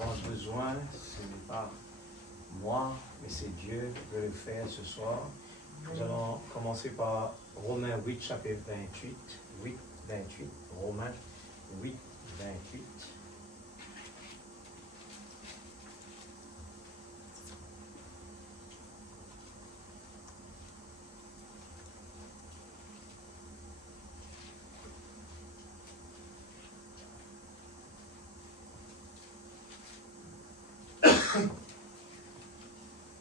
avons besoin, ce n'est pas moi, mais c'est Dieu qui veut le faire ce soir. Nous allons commencer par Romains 8, chapitre 28. 8, 28. Romains 8, 28.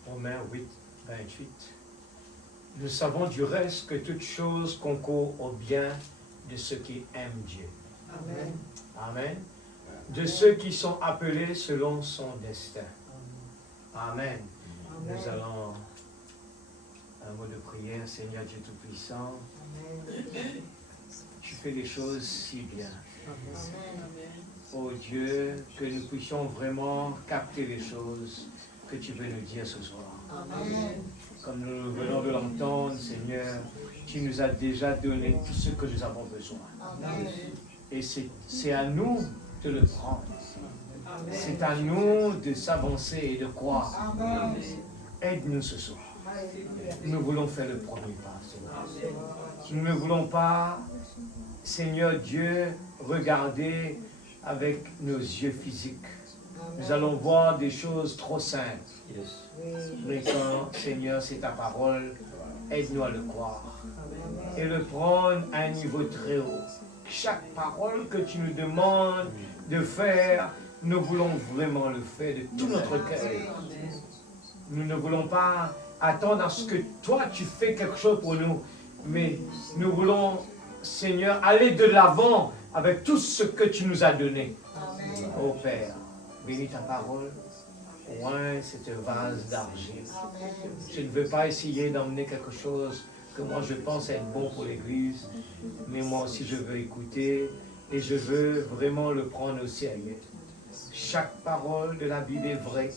Romains 8, 28. Nous savons du reste que toute chose concourt au bien de ceux qui aiment Dieu. Amen. Amen. De ceux qui sont appelés selon son destin. Amen. Amen. Nous allons un mot de prière. Seigneur Dieu Tout-Puissant, tu fais les choses si bien. Oh Dieu, que nous puissions vraiment capter les choses que tu veux nous dire ce soir. Amen. Comme nous venons de l'entendre, Seigneur, tu nous as déjà donné tout ce que nous avons besoin. Amen. Et c'est à nous de le prendre. Amen. C'est à nous de s'avancer et de croire. Amen. Aide-nous ce soir. Alléluia. Nous voulons faire le premier pas, Seigneur. Nous ne voulons pas, Seigneur Dieu, regarder avec nos yeux physiques. Nous allons voir des choses trop simples. Mais quand, Seigneur, c'est ta parole, aide-nous à le croire et le prendre à un niveau très haut. Chaque parole que tu nous demandes de faire, nous voulons vraiment le faire de tout notre cœur. Nous ne voulons pas attendre à ce que toi tu fais quelque chose pour nous, mais nous voulons, Seigneur, aller de l'avant avec tout ce que tu nous as donné. Amen. Ô Père, bénis ta parole. Oint cette vase d'argile. Je ne veux pas essayer d'emmener quelque chose que moi je pense être bon pour l'Église, mais moi aussi je veux écouter et je veux vraiment le prendre au sérieux. Chaque parole de la Bible est vraie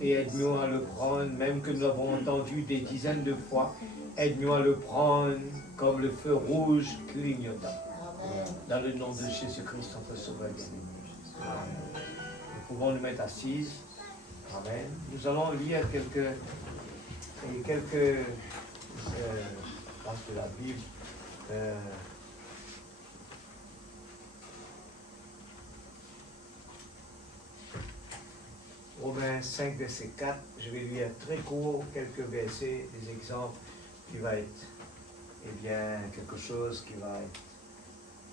et aide-nous à le prendre, même que nous l'avons entendu des dizaines de fois, aide-nous à le prendre comme le feu rouge clignotant. Dans le nom de Jésus-Christ, notre Sauveur bien-aimé. Nous pouvons nous mettre assises. Amen. Nous allons lire quelques passages de la Bible. Romains 5, verset 4. Je vais lire très court quelques versets, des exemples qui va être, quelque chose qui va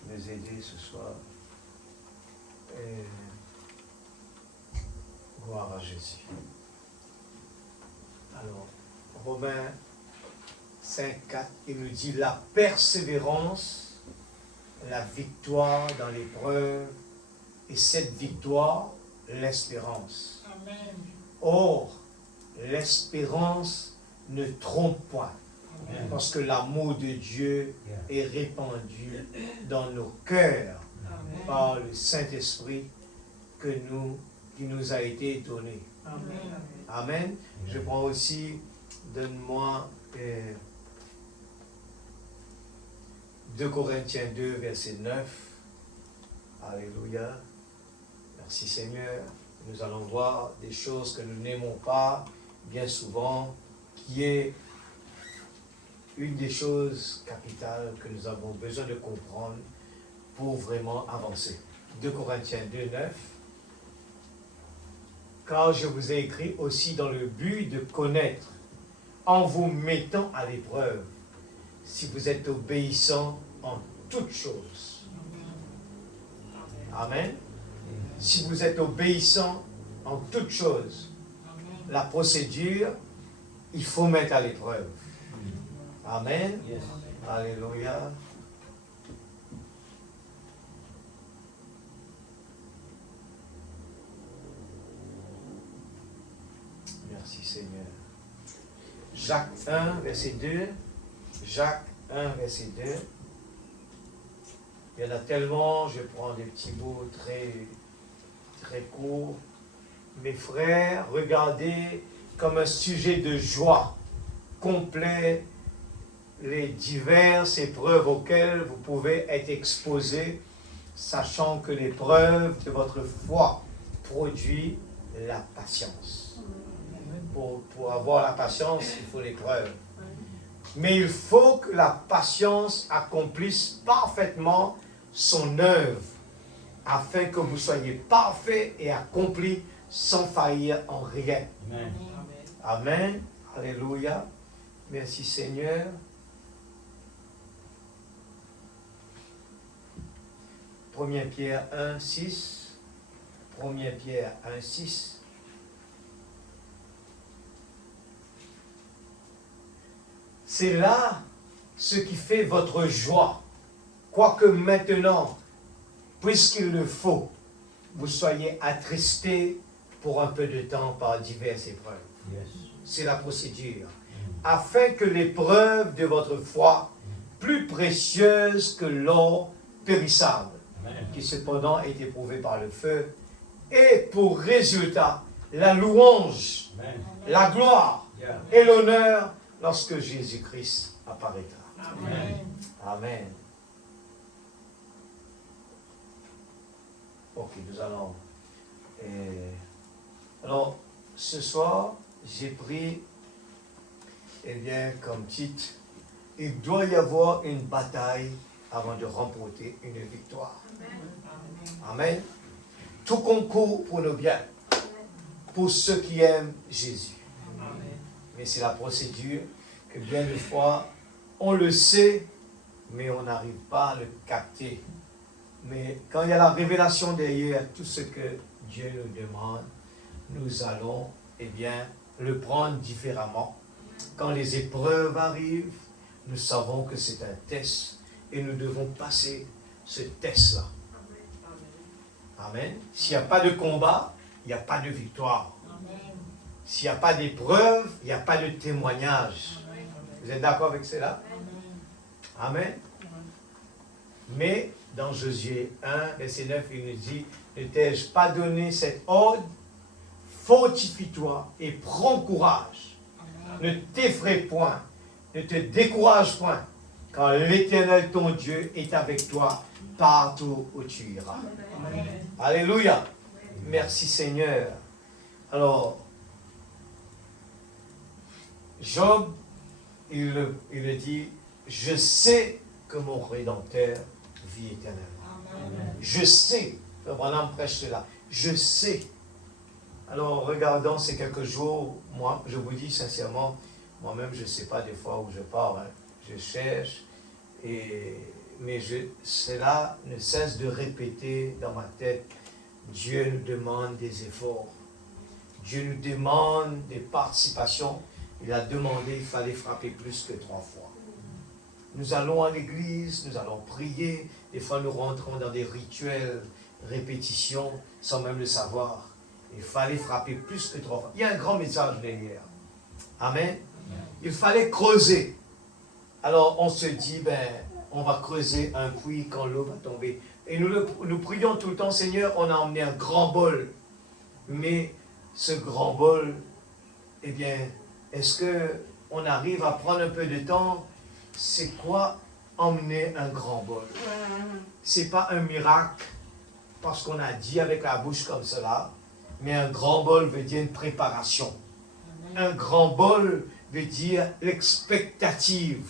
nous aider ce soir. Gloire à Jésus. Alors, Romains 5, 4, il nous dit la persévérance, la victoire dans l'épreuve, et cette victoire, l'espérance. Amen. Or, l'espérance ne trompe point, parce que l'amour de Dieu est répandu dans nos cœurs par le Saint-Esprit qui nous a été donné. Amen. Amen. Je prends aussi, donne-moi 2 Corinthiens 2, verset 9. Alléluia. Merci Seigneur. Nous allons voir des choses que nous n'aimons pas bien souvent, qui est une des choses capitales que nous avons besoin de comprendre pour vraiment avancer. 2 Corinthiens 2, 9. Car je vous ai écrit aussi dans le but de connaître, en vous mettant à l'épreuve, si vous êtes obéissants en toutes choses. Amen. Si vous êtes obéissants en toutes choses, la procédure, il faut mettre à l'épreuve. Amen. Yes. Alléluia. Merci Seigneur. Jacques 1, verset 2. Jacques 1, verset 2. Il y en a tellement, je prends des petits mots très, très courts. Mes frères, regardez comme un sujet de joie complet les diverses épreuves auxquelles vous pouvez être exposés, sachant que l'épreuve de votre foi produit la patience. Pour avoir la patience, il faut l'épreuve. Mais il faut que la patience accomplisse parfaitement son œuvre, afin que vous soyez parfaits et accomplis sans faillir en rien. Amen. Amen. Alléluia. Merci Seigneur. Première Pierre 1, 6. Première Pierre 1, 6. C'est là ce qui fait votre joie. Quoique maintenant, puisqu'il le faut, vous soyez attristés pour un peu de temps par diverses épreuves. Yes. C'est la procédure. Afin que l'épreuve de votre foi, plus précieuse que l'or périssable, Amen. qui cependant est éprouvé par le feu, ait pour résultat la louange, Amen. la gloire Yeah. et l'honneur lorsque Jésus-Christ apparaîtra. Amen. Amen. Ok, nous allons. Alors, ce soir, j'ai pris, eh bien, comme titre, il doit y avoir une bataille avant de remporter une victoire. Amen. Tout concourt pour nos biens, pour ceux qui aiment Jésus. Mais c'est la procédure que bien des fois, on le sait, mais on n'arrive pas à le capter. Mais quand il y a la révélation derrière tout ce que Dieu nous demande, nous allons, eh bien, le prendre différemment. Quand les épreuves arrivent, nous savons que c'est un test et nous devons passer ce test-là. Amen. S'il n'y a pas de combat, il n'y a pas de victoire. S'il n'y a pas d'épreuve, il n'y a pas de témoignage. Vous êtes d'accord avec cela? Amen. Mais dans Josué 1, verset 9, il nous dit, ne t'ai-je pas donné cet ordre? Fortifie-toi et prends courage. Ne t'effraie point, ne te décourage point, car l'Éternel ton Dieu est avec toi partout où tu iras. Alléluia. Merci Seigneur. Alors, Job, il le dit, je sais que mon Rédempteur vit éternellement. Je sais, Branham prêche cela, je sais. Alors, regardons ces quelques jours, moi, je vous dis sincèrement, moi-même, je ne sais pas des fois où je pars, hein. Je cherche, mais cela ne cesse de répéter dans ma tête, Dieu nous demande des efforts, Dieu nous demande des participations. Il a demandé, il fallait frapper plus que 3 fois. Nous allons à l'église, nous allons prier, des fois nous rentrons dans des rituels, répétitions, sans même le savoir. Il fallait frapper plus que 3 fois. Il y a un grand message derrière. Amen. Il fallait creuser. Alors on se dit, on va creuser un puits quand l'eau va tomber. Et nous prions tout le temps, Seigneur, on a emmené un grand bol. Mais ce grand bol, eh bien, est-ce qu'on arrive à prendre un peu de temps? C'est quoi emmener un grand bol? Ce n'est pas un miracle, parce qu'on a dit avec la bouche comme cela, mais un grand bol veut dire une préparation. Un grand bol veut dire l'expectative.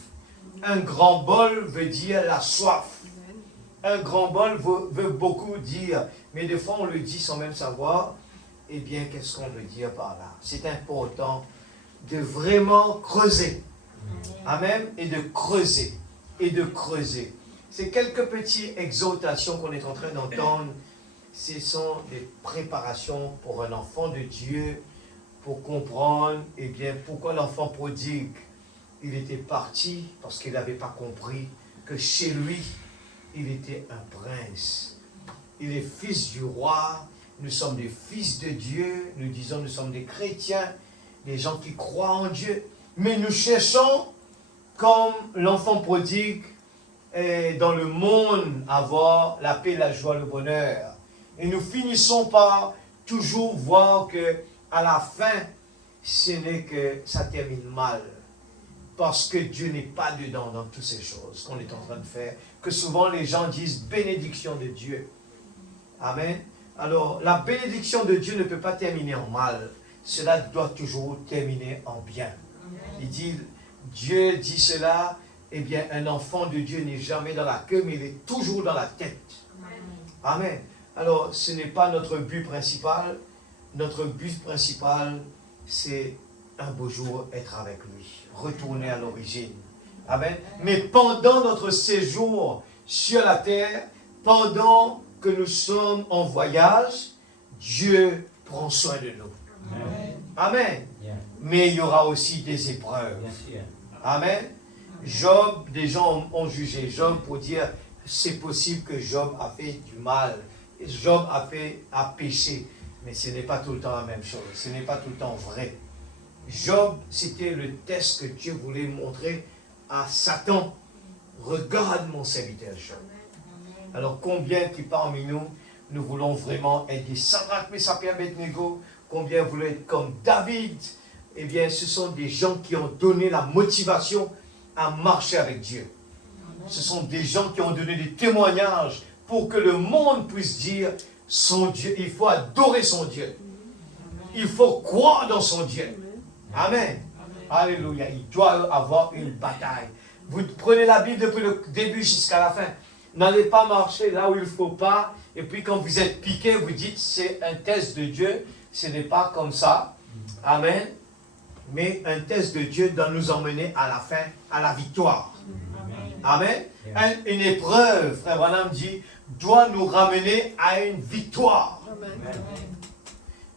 Un grand bol veut dire la soif. Un grand bol veut beaucoup dire, mais des fois on le dit sans même savoir, eh bien, qu'est-ce qu'on veut dire par là? C'est important de vraiment creuser. Amen. Et de creuser. Et de creuser. Ces quelques petites exhortations qu'on est en train d'entendre, ce sont des préparations pour un enfant de Dieu, pour comprendre, eh bien, pourquoi l'enfant prodigue, il était parti parce qu'il n'avait pas compris que chez lui, il était un prince. Il est fils du roi. Nous sommes des fils de Dieu. Nous disons, nous sommes des chrétiens, des gens qui croient en Dieu. Mais nous cherchons, comme l'enfant prodigue, dans le monde, avoir la paix, la joie, le bonheur. Et nous finissons par toujours voir que à la fin, ce n'est que ça termine mal. Parce que Dieu n'est pas dedans dans toutes ces choses qu'on est en train de faire. Que souvent les gens disent bénédiction de Dieu. Amen. Alors, la bénédiction de Dieu ne peut pas terminer en mal. Cela doit toujours terminer en bien. Il dit, Dieu dit cela, eh bien, un enfant de Dieu n'est jamais dans la queue, mais il est toujours dans la tête. Amen. Alors, ce n'est pas notre but principal. Notre but principal, c'est un beau jour être avec lui, retourner à l'origine. Amen. Mais pendant notre séjour sur la terre, pendant que nous sommes en voyage, Dieu prend soin de nous. Amen. Amen. Yeah. Mais il y aura aussi des épreuves. Bien sûr. Amen. Job, des gens ont jugé Job pour dire c'est possible que Job a fait du mal. Job a péché. Mais ce n'est pas tout le temps la même chose. Ce n'est pas tout le temps vrai. Job, c'était le test que Dieu voulait montrer à Satan. Regarde mon serviteur Job. Alors combien qui parmi nous, nous voulons vraiment être des Sadrach, Meshach et Abednego, combien voulons être comme David. Eh bien, ce sont des gens qui ont donné la motivation à marcher avec Dieu. Ce sont des gens qui ont donné des témoignages pour que le monde puisse dire son Dieu. Il faut adorer son Dieu. Il faut croire dans son Dieu. Amen. Alléluia. Il doit avoir une bataille. Vous prenez la Bible depuis le début jusqu'à la fin. N'allez pas marcher là où il ne faut pas. Et puis quand vous êtes piqué, vous dites c'est un test de Dieu. Ce n'est pas comme ça. Amen. Mais un test de Dieu doit nous emmener à la fin, à la victoire. Amen. Une épreuve, frère Branham dit, doit nous ramener à une victoire.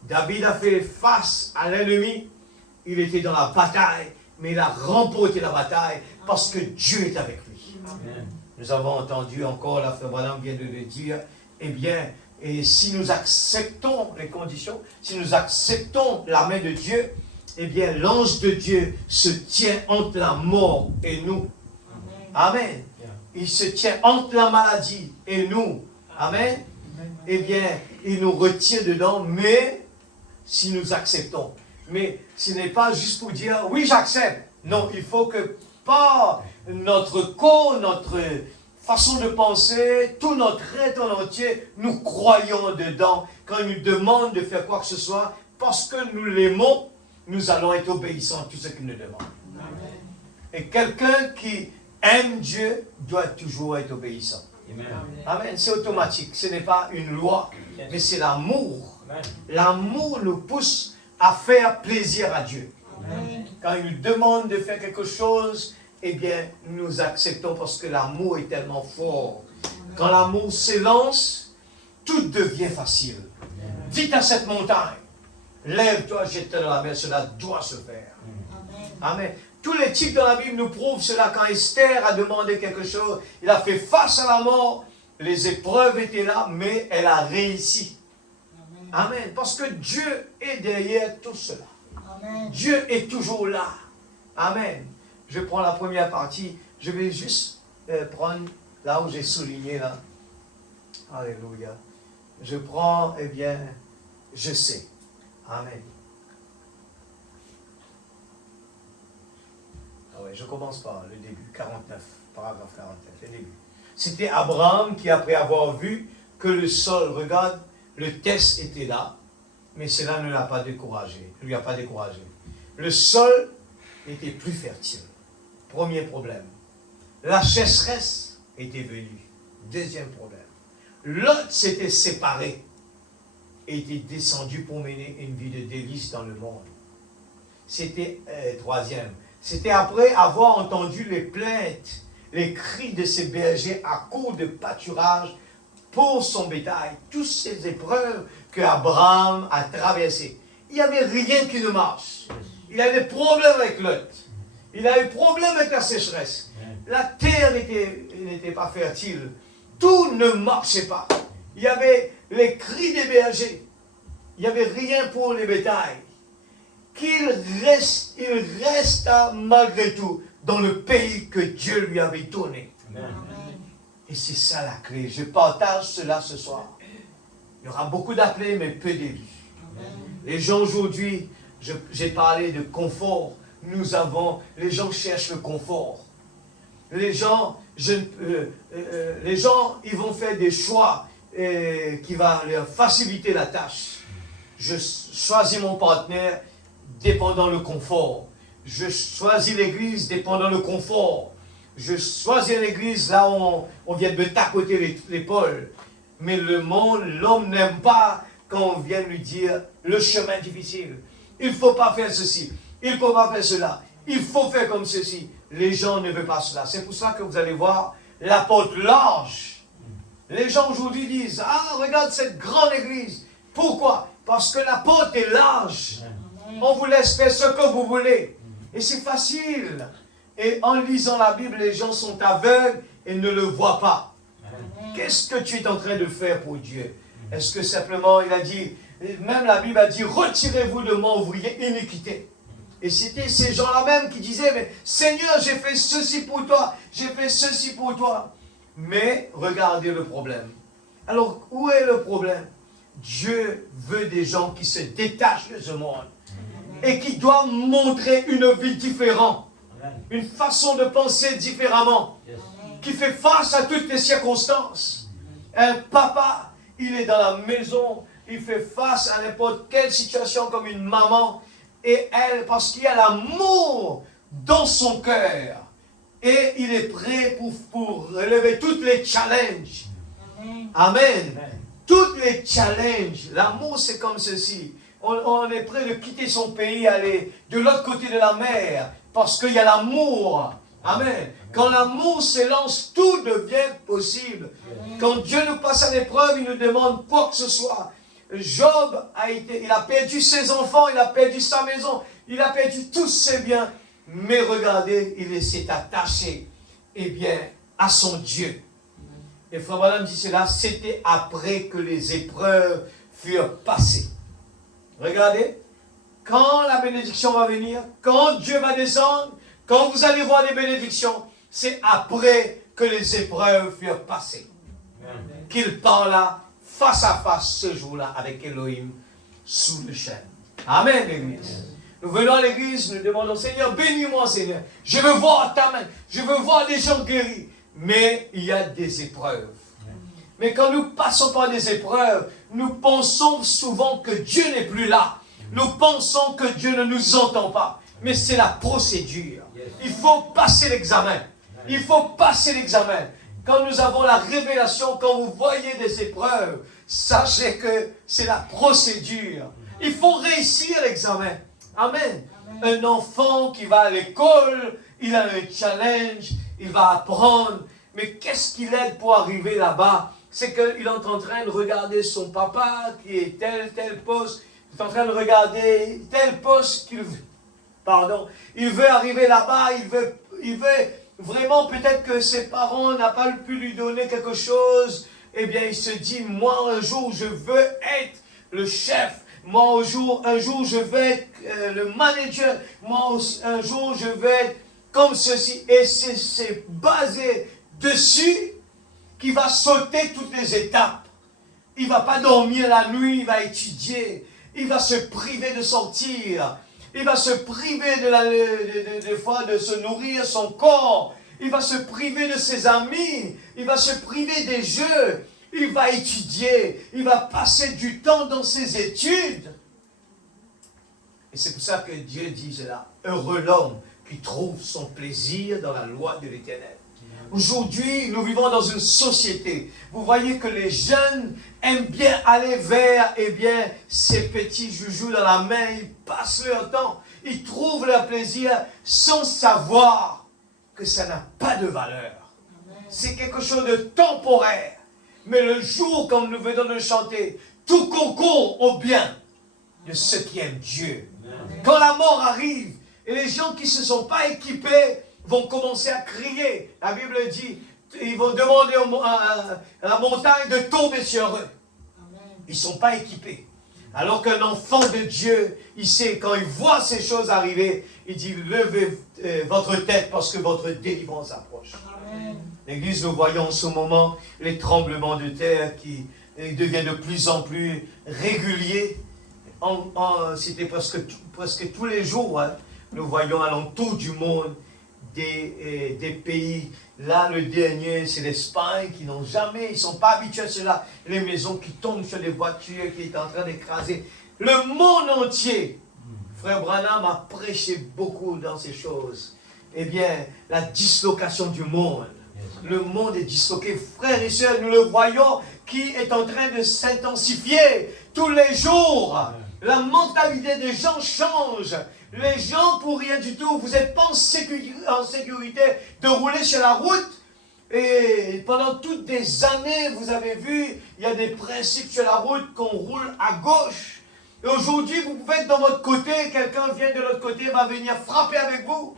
David a fait face à l'ennemi. Il était dans la bataille, mais il a remporté la bataille parce que Dieu est avec lui. Amen. Nous avons entendu encore, la frère Branham vient de le dire, eh bien, et si nous acceptons les conditions, si nous acceptons la main de Dieu, eh bien, l'ange de Dieu se tient entre la mort et nous. Amen. Il se tient entre la maladie et nous. Amen. Eh bien, il nous retient dedans, mais si nous acceptons. Mais ce n'est pas juste pour dire, oui, j'accepte. Non, il faut que par notre corps, notre façon de penser, tout notre être en entier, nous croyons dedans. Quand il nous demande de faire quoi que ce soit, parce que nous l'aimons, nous allons être obéissants à tout ce qu'il nous demande. Amen. Et quelqu'un qui aime Dieu doit toujours être obéissant. Amen. Amen. C'est automatique. Ce n'est pas une loi, mais c'est l'amour. L'amour nous pousse à faire plaisir à Dieu. Amen. Quand il nous demande de faire quelque chose, eh bien, nous acceptons parce que l'amour est tellement fort. Amen. Quand l'amour s'élance, tout devient facile. Amen. Dites à cette montagne, lève-toi, jette-toi dans la mer, cela doit se faire. Amen. Amen. Tous les types dans la Bible nous prouvent cela. Quand Esther a demandé quelque chose, il a fait face à la mort. Les épreuves étaient là, mais elle a réussi. Amen. Amen. Parce que Dieu est derrière tout cela. Amen. Dieu est toujours là. Amen. Je prends la première partie. Je vais juste prendre là où j'ai souligné là. Alléluia. Je prends, eh bien, je sais. Amen. Ah ouais, je commence par le début, 49, paragraphe 49, le début. C'était Abraham qui, après avoir vu que le sol, regarde, le test était là, mais cela ne l'a pas découragé, ne lui a pas découragé. Le sol était plus fertile. Premier problème. La sécheresse était venue. Deuxième problème. Lot s'était séparé et était descendu pour mener une vie de délice dans le monde. C'était troisième. C'était après avoir entendu les plaintes, les cris de ses bergers à court de pâturage pour son bétail. Toutes ces épreuves que Abraham a traversées. Il n'y avait rien qui ne marche. Il a des problèmes avec Lot. Il a eu problème avec la sécheresse. La terre n'était pas fertile. Tout ne marchait pas. Il y avait les cris des bergers. Il n'y avait rien pour les bétails. Il resta malgré tout dans le pays que Dieu lui avait donné. Amen. Et c'est ça la clé. Je partage cela ce soir. Il y aura beaucoup d'appelés, mais peu d'élus. Les gens aujourd'hui, j'ai parlé de confort. Les gens cherchent le confort. Les gens, ils vont faire des choix qui va leur faciliter la tâche. Je choisis mon partenaire dépendant le confort. Je choisis l'église dépendant le confort. Je choisis l'église là où on vient de me tapoter l'épaule. Mais le monde, l'homme n'aime pas quand on vient lui dire le chemin difficile. Il ne faut pas faire ceci. Il ne faut pas faire cela. Il faut faire comme ceci. Les gens ne veulent pas cela. C'est pour ça que vous allez voir la porte large. Les gens aujourd'hui disent, ah, regarde cette grande église. Pourquoi? Parce que la porte est large. On vous laisse faire ce que vous voulez. Et c'est facile. Et en lisant la Bible, les gens sont aveugles et ne le voient pas. Qu'est-ce que tu es en train de faire pour Dieu? Est-ce que simplement, il a dit, même la Bible a dit, retirez-vous de moi, ouvrier iniquité. Et c'était ces gens-là même qui disaient, mais Seigneur, j'ai fait ceci pour toi, j'ai fait ceci pour toi. Mais regardez le problème. Alors, où est le problème? Dieu veut des gens qui se détachent de ce monde et qui doivent montrer une vie différente, une façon de penser différemment, qui fait face à toutes les circonstances. Un papa, il est dans la maison, il fait face à n'importe quelle situation comme une maman, et elle, parce qu'il y a l'amour dans son cœur, et il est prêt pour relever tous les challenges. Amen. Tous les challenges. L'amour, c'est comme ceci. On est prêt de quitter son pays, aller de l'autre côté de la mer, parce qu'il y a l'amour. Amen. Quand l'amour s'élance, tout devient possible. Quand Dieu nous passe à l'épreuve, il nous demande quoi que ce soit. Job il a perdu ses enfants, il a perdu sa maison, il a perdu tous ses biens. Mais regardez, il s'est attaché, eh bien, à son Dieu. Et Frère Branham dit cela, c'était après que les épreuves furent passées. Regardez, quand la bénédiction va venir, quand Dieu va descendre, quand vous allez voir des bénédictions, c'est après que les épreuves furent passées. Qu'il parla face à face ce jour-là avec Elohim sous le chêne. Amen, l'église. Nous venons à l'église, nous demandons, Seigneur, bénis-moi, Seigneur. Je veux voir ta main. Je veux voir des gens guéris. Mais il y a des épreuves. Mais quand nous passons par des épreuves, nous pensons souvent que Dieu n'est plus là. Nous pensons que Dieu ne nous entend pas. Mais c'est la procédure. Il faut passer l'examen. Il faut passer l'examen. Quand nous avons la révélation, quand vous voyez des épreuves, sachez que c'est la procédure. Il faut réussir l'examen. Amen. Un enfant qui va à l'école, il a un challenge, il va apprendre. Mais qu'est-ce qui l'aide pour arriver là-bas? C'est qu'il est en train de regarder son papa qui est tel poste. Il est en train de regarder tel poste qu'il veut. Pardon. Il veut arriver là-bas, il veut vraiment, peut-être que ses parents n'ont pas pu lui donner quelque chose. Eh bien, il se dit, moi, un jour, je veux être le chef. Moi, un jour, je veux être le manager. Moi, un jour, je veux être comme ceci. Et c'est basé dessus qu'il va sauter toutes les étapes. Il ne va pas dormir la nuit, il va étudier. Il va se priver de sortir. Il va se priver des fois de se nourrir son corps. Il va se priver de ses amis. Il va se priver des jeux. Il va étudier. Il va passer du temps dans ses études. Et c'est pour ça que Dieu dit cela. Heureux l'homme qui trouve son plaisir dans la loi de l'Éternel. Aujourd'hui, nous vivons dans une société. Vous voyez que les jeunes aiment bien aller vers, eh bien, ces petits joujoux dans la main. Ils passent leur temps. Ils trouvent leur plaisir sans savoir que ça n'a pas de valeur. C'est quelque chose de temporaire. Mais le jour, comme nous venons de le chanter, tout concourt au bien de ceux qui aiment Dieu. Quand la mort arrive, et les gens qui ne se sont pas équipés vont commencer à crier. La Bible dit, ils vont demander à la montagne de tomber sur eux. Ils ne sont pas équipés. Alors qu'un enfant de Dieu, il sait, quand il voit ces choses arriver, il dit, levez votre tête parce que votre délivrance approche. L'église, nous voyons en ce moment les tremblements de terre qui deviennent de plus en plus réguliers. C'était presque tous les jours, hein, nous voyons alentour du monde des pays. Là, le dernier, c'est l'Espagne, qui n'ont jamais, ils ne sont pas habitués à cela. Les maisons qui tombent sur les voitures, qui est en train d'écraser. Le monde entier. Frère Branham a prêché beaucoup dans ces choses. Eh bien, la dislocation du monde. Le monde est disloqué. Frères et sœurs, nous le voyons qui est en train de s'intensifier tous les jours. La mentalité des gens change. Les gens, pour rien du tout, vous n'êtes pas en sécurité de rouler sur la route. Et pendant toutes des années, vous avez vu, il y a des principes sur la route qu'on roule à gauche. Et aujourd'hui, vous pouvez être dans votre côté, quelqu'un vient de l'autre côté, va venir frapper avec vous.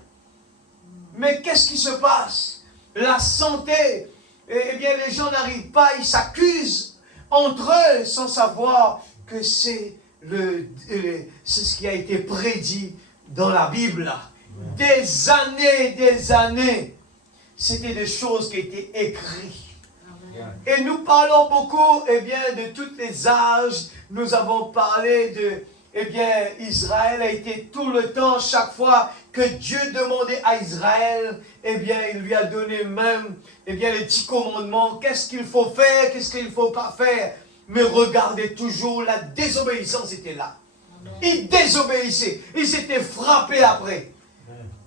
Mais qu'est-ce qui se passe? La santé, eh bien, les gens n'arrivent pas, ils s'accusent entre eux sans savoir que c'est ce qui a été prédit dans la Bible. Des années, c'était des choses qui étaient écrites. Et nous parlons beaucoup, eh bien, de tous les âges. Nous avons parlé de, eh bien, Israël a été tout le temps, chaque fois que Dieu demandait à Israël, eh bien, il lui a donné même, eh bien, les 10 commandements. Qu'est-ce qu'il faut faire, qu'est-ce qu'il ne faut pas faire. Mais regardez toujours, la désobéissance était là. Ils désobéissaient. Ils étaient frappés après.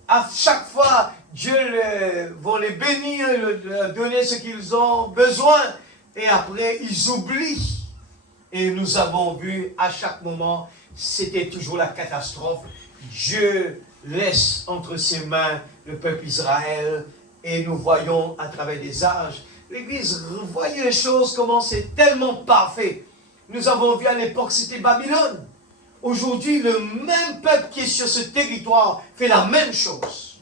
À chaque fois, Dieu va les bénir, leur donner ce qu'ils ont besoin. Et après, ils oublient. Et nous avons vu à chaque moment, c'était toujours la catastrophe. Dieu laisse entre ses mains le peuple Israël. Et nous voyons à travers des âges, l'Église, voyez les choses, comment c'est tellement parfait. Nous avons vu à l'époque, c'était Babylone. Aujourd'hui, le même peuple qui est sur ce territoire fait la même chose.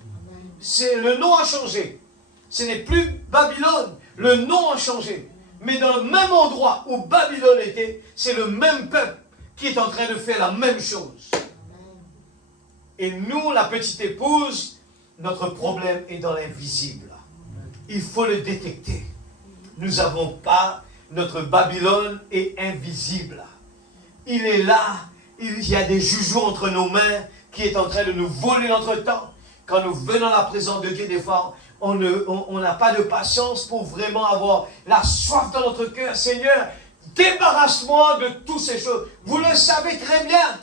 Le nom a changé. Ce n'est plus Babylone. Le nom a changé. Mais dans le même endroit où Babylone était, c'est le même peuple qui est en train de faire la même chose. Et nous, la petite épouse, notre problème est dans l'invisible. Il faut le détecter. Nous n'avons pas, notre Babylone est invisible. Il est là. Il y a des joujoux entre nos mains qui est en train de nous voler notre temps. Quand nous venons à la présence de Dieu, des fois, on n'a pas de patience pour vraiment avoir la soif dans notre cœur. Seigneur, débarrasse-moi de toutes ces choses. Vous le savez très bien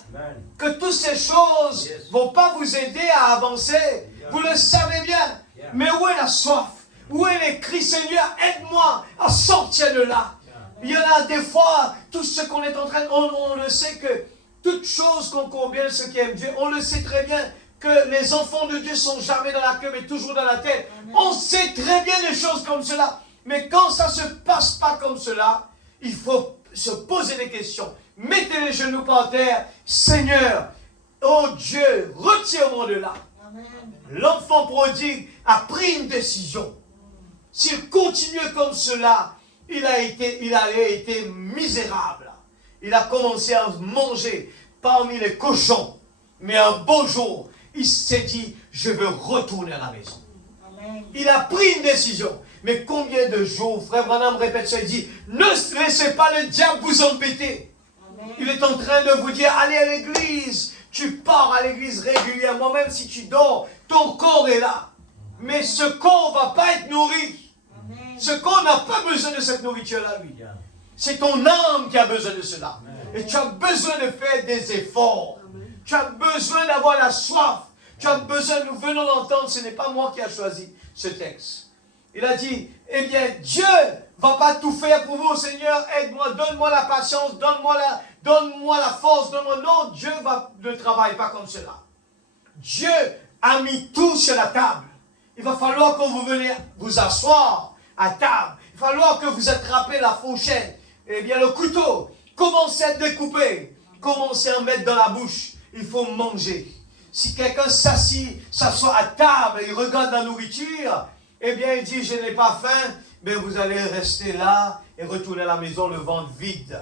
que toutes ces choses ne vont pas vous aider à avancer. Vous le savez bien. Mais où est la soif? Où est les cris? Seigneur, aide-moi à sortir de là. Il y en a des fois, tout ce qu'on est en train de... On le sait que toutes choses qu'on convient, ceux qui aiment Dieu, on le sait très bien que les enfants de Dieu sont jamais dans la queue, mais toujours dans la tête. On sait très bien des choses comme cela. Mais quand ça ne se passe pas comme cela, il faut se poser des questions. Mettez les genoux par terre. Seigneur, oh Dieu, retire-moi de là. L'enfant prodigue a pris une décision. S'il continuait comme cela, il allait été misérable. Il a commencé à manger parmi les cochons. Mais un beau jour, il s'est dit, je veux retourner à la maison. Amen. Il a pris une décision. Mais combien de jours, frère Branham répète ça, il dit, ne laissez pas le diable vous embêter. Amen. Il est en train de vous dire, allez à l'église. Tu pars à l'église régulièrement, même si tu dors, ton corps est là. Mais ce corps ne va pas être nourri. Amen. Ce corps n'a pas besoin de cette nourriture-là, lui. C'est ton âme qui a besoin de cela. Amen. Et tu as besoin de faire des efforts. Amen. Tu as besoin d'avoir la soif. Tu as besoin, nous venons d'entendre, ce n'est pas moi qui ai choisi ce texte. Il a dit, eh bien, Dieu ne va pas tout faire pour vous, Seigneur, aide-moi, donne-moi la patience, donne-moi la force, donne-moi. Non, Dieu ne travaille pas comme cela. Dieu a mis tout sur la table. Il va falloir que vous venez vous asseoir à table. Il va falloir que vous attrapez la fourchette, eh bien le couteau, commencez à découper, commencez à mettre dans la bouche. Il faut manger. Si quelqu'un s'assoit à table et il regarde la nourriture, eh bien il dit je n'ai pas faim, mais vous allez rester là et retourner à la maison le ventre vide.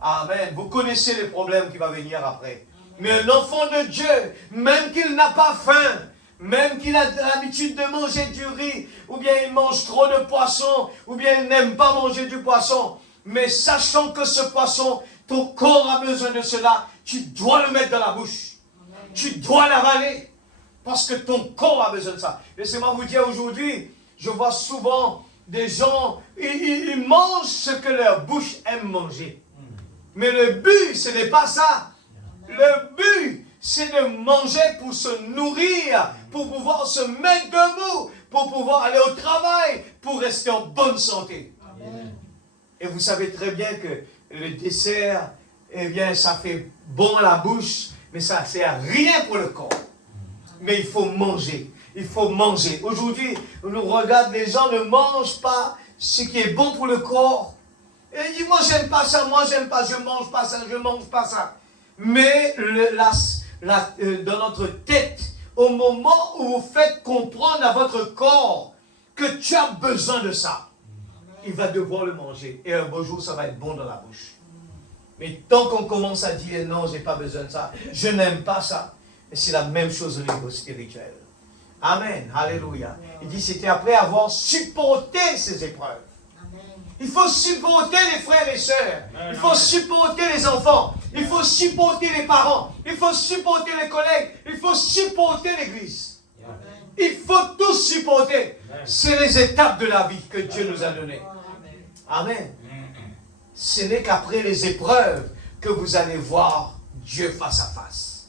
Amen. Vous connaissez les problèmes qui vont venir après. Mais un enfant de Dieu, même qu'il n'a pas faim, même qu'il a l'habitude de manger du riz, ou bien il mange trop de poisson, ou bien il n'aime pas manger du poisson, mais sachant que ce poisson, ton corps a besoin de cela, tu dois le mettre dans la bouche. Tu dois l'avaler. Parce que ton corps a besoin de ça. Laissez-moi vous dire aujourd'hui, je vois souvent des gens, ils mangent ce que leur bouche aime manger. Mais le but, ce n'est pas ça. Le but, c'est de manger pour se nourrir, pour pouvoir se mettre debout, pour pouvoir aller au travail, pour rester en bonne santé. Amen. Et vous savez très bien que le dessert, eh bien, ça fait bon à la bouche, mais ça ne sert à rien pour le corps. Mais il faut manger. Il faut manger. Aujourd'hui, on nous regarde, les gens ne mangent pas ce qui est bon pour le corps. Et ils disent, moi, j'aime pas ça, moi, j'aime pas, je mange pas ça, je mange pas ça. Mais dans notre tête, au moment où vous faites comprendre à votre corps que tu as besoin de ça, il va devoir le manger. Et un beau jour, ça va être bon dans la bouche. Mais tant qu'on commence à dire, non, j'ai pas besoin de ça, je n'aime pas ça, et c'est la même chose au niveau spirituel. Amen. Alléluia. Il dit, c'était après avoir supporté ces épreuves. Il faut supporter les frères et sœurs. Il faut supporter les enfants. Il faut supporter les parents. Il faut supporter les collègues. Il faut supporter l'église. Il faut tout supporter. C'est les étapes de la vie que Dieu nous a données. Amen. Ce n'est qu'après les épreuves que vous allez voir Dieu face à face.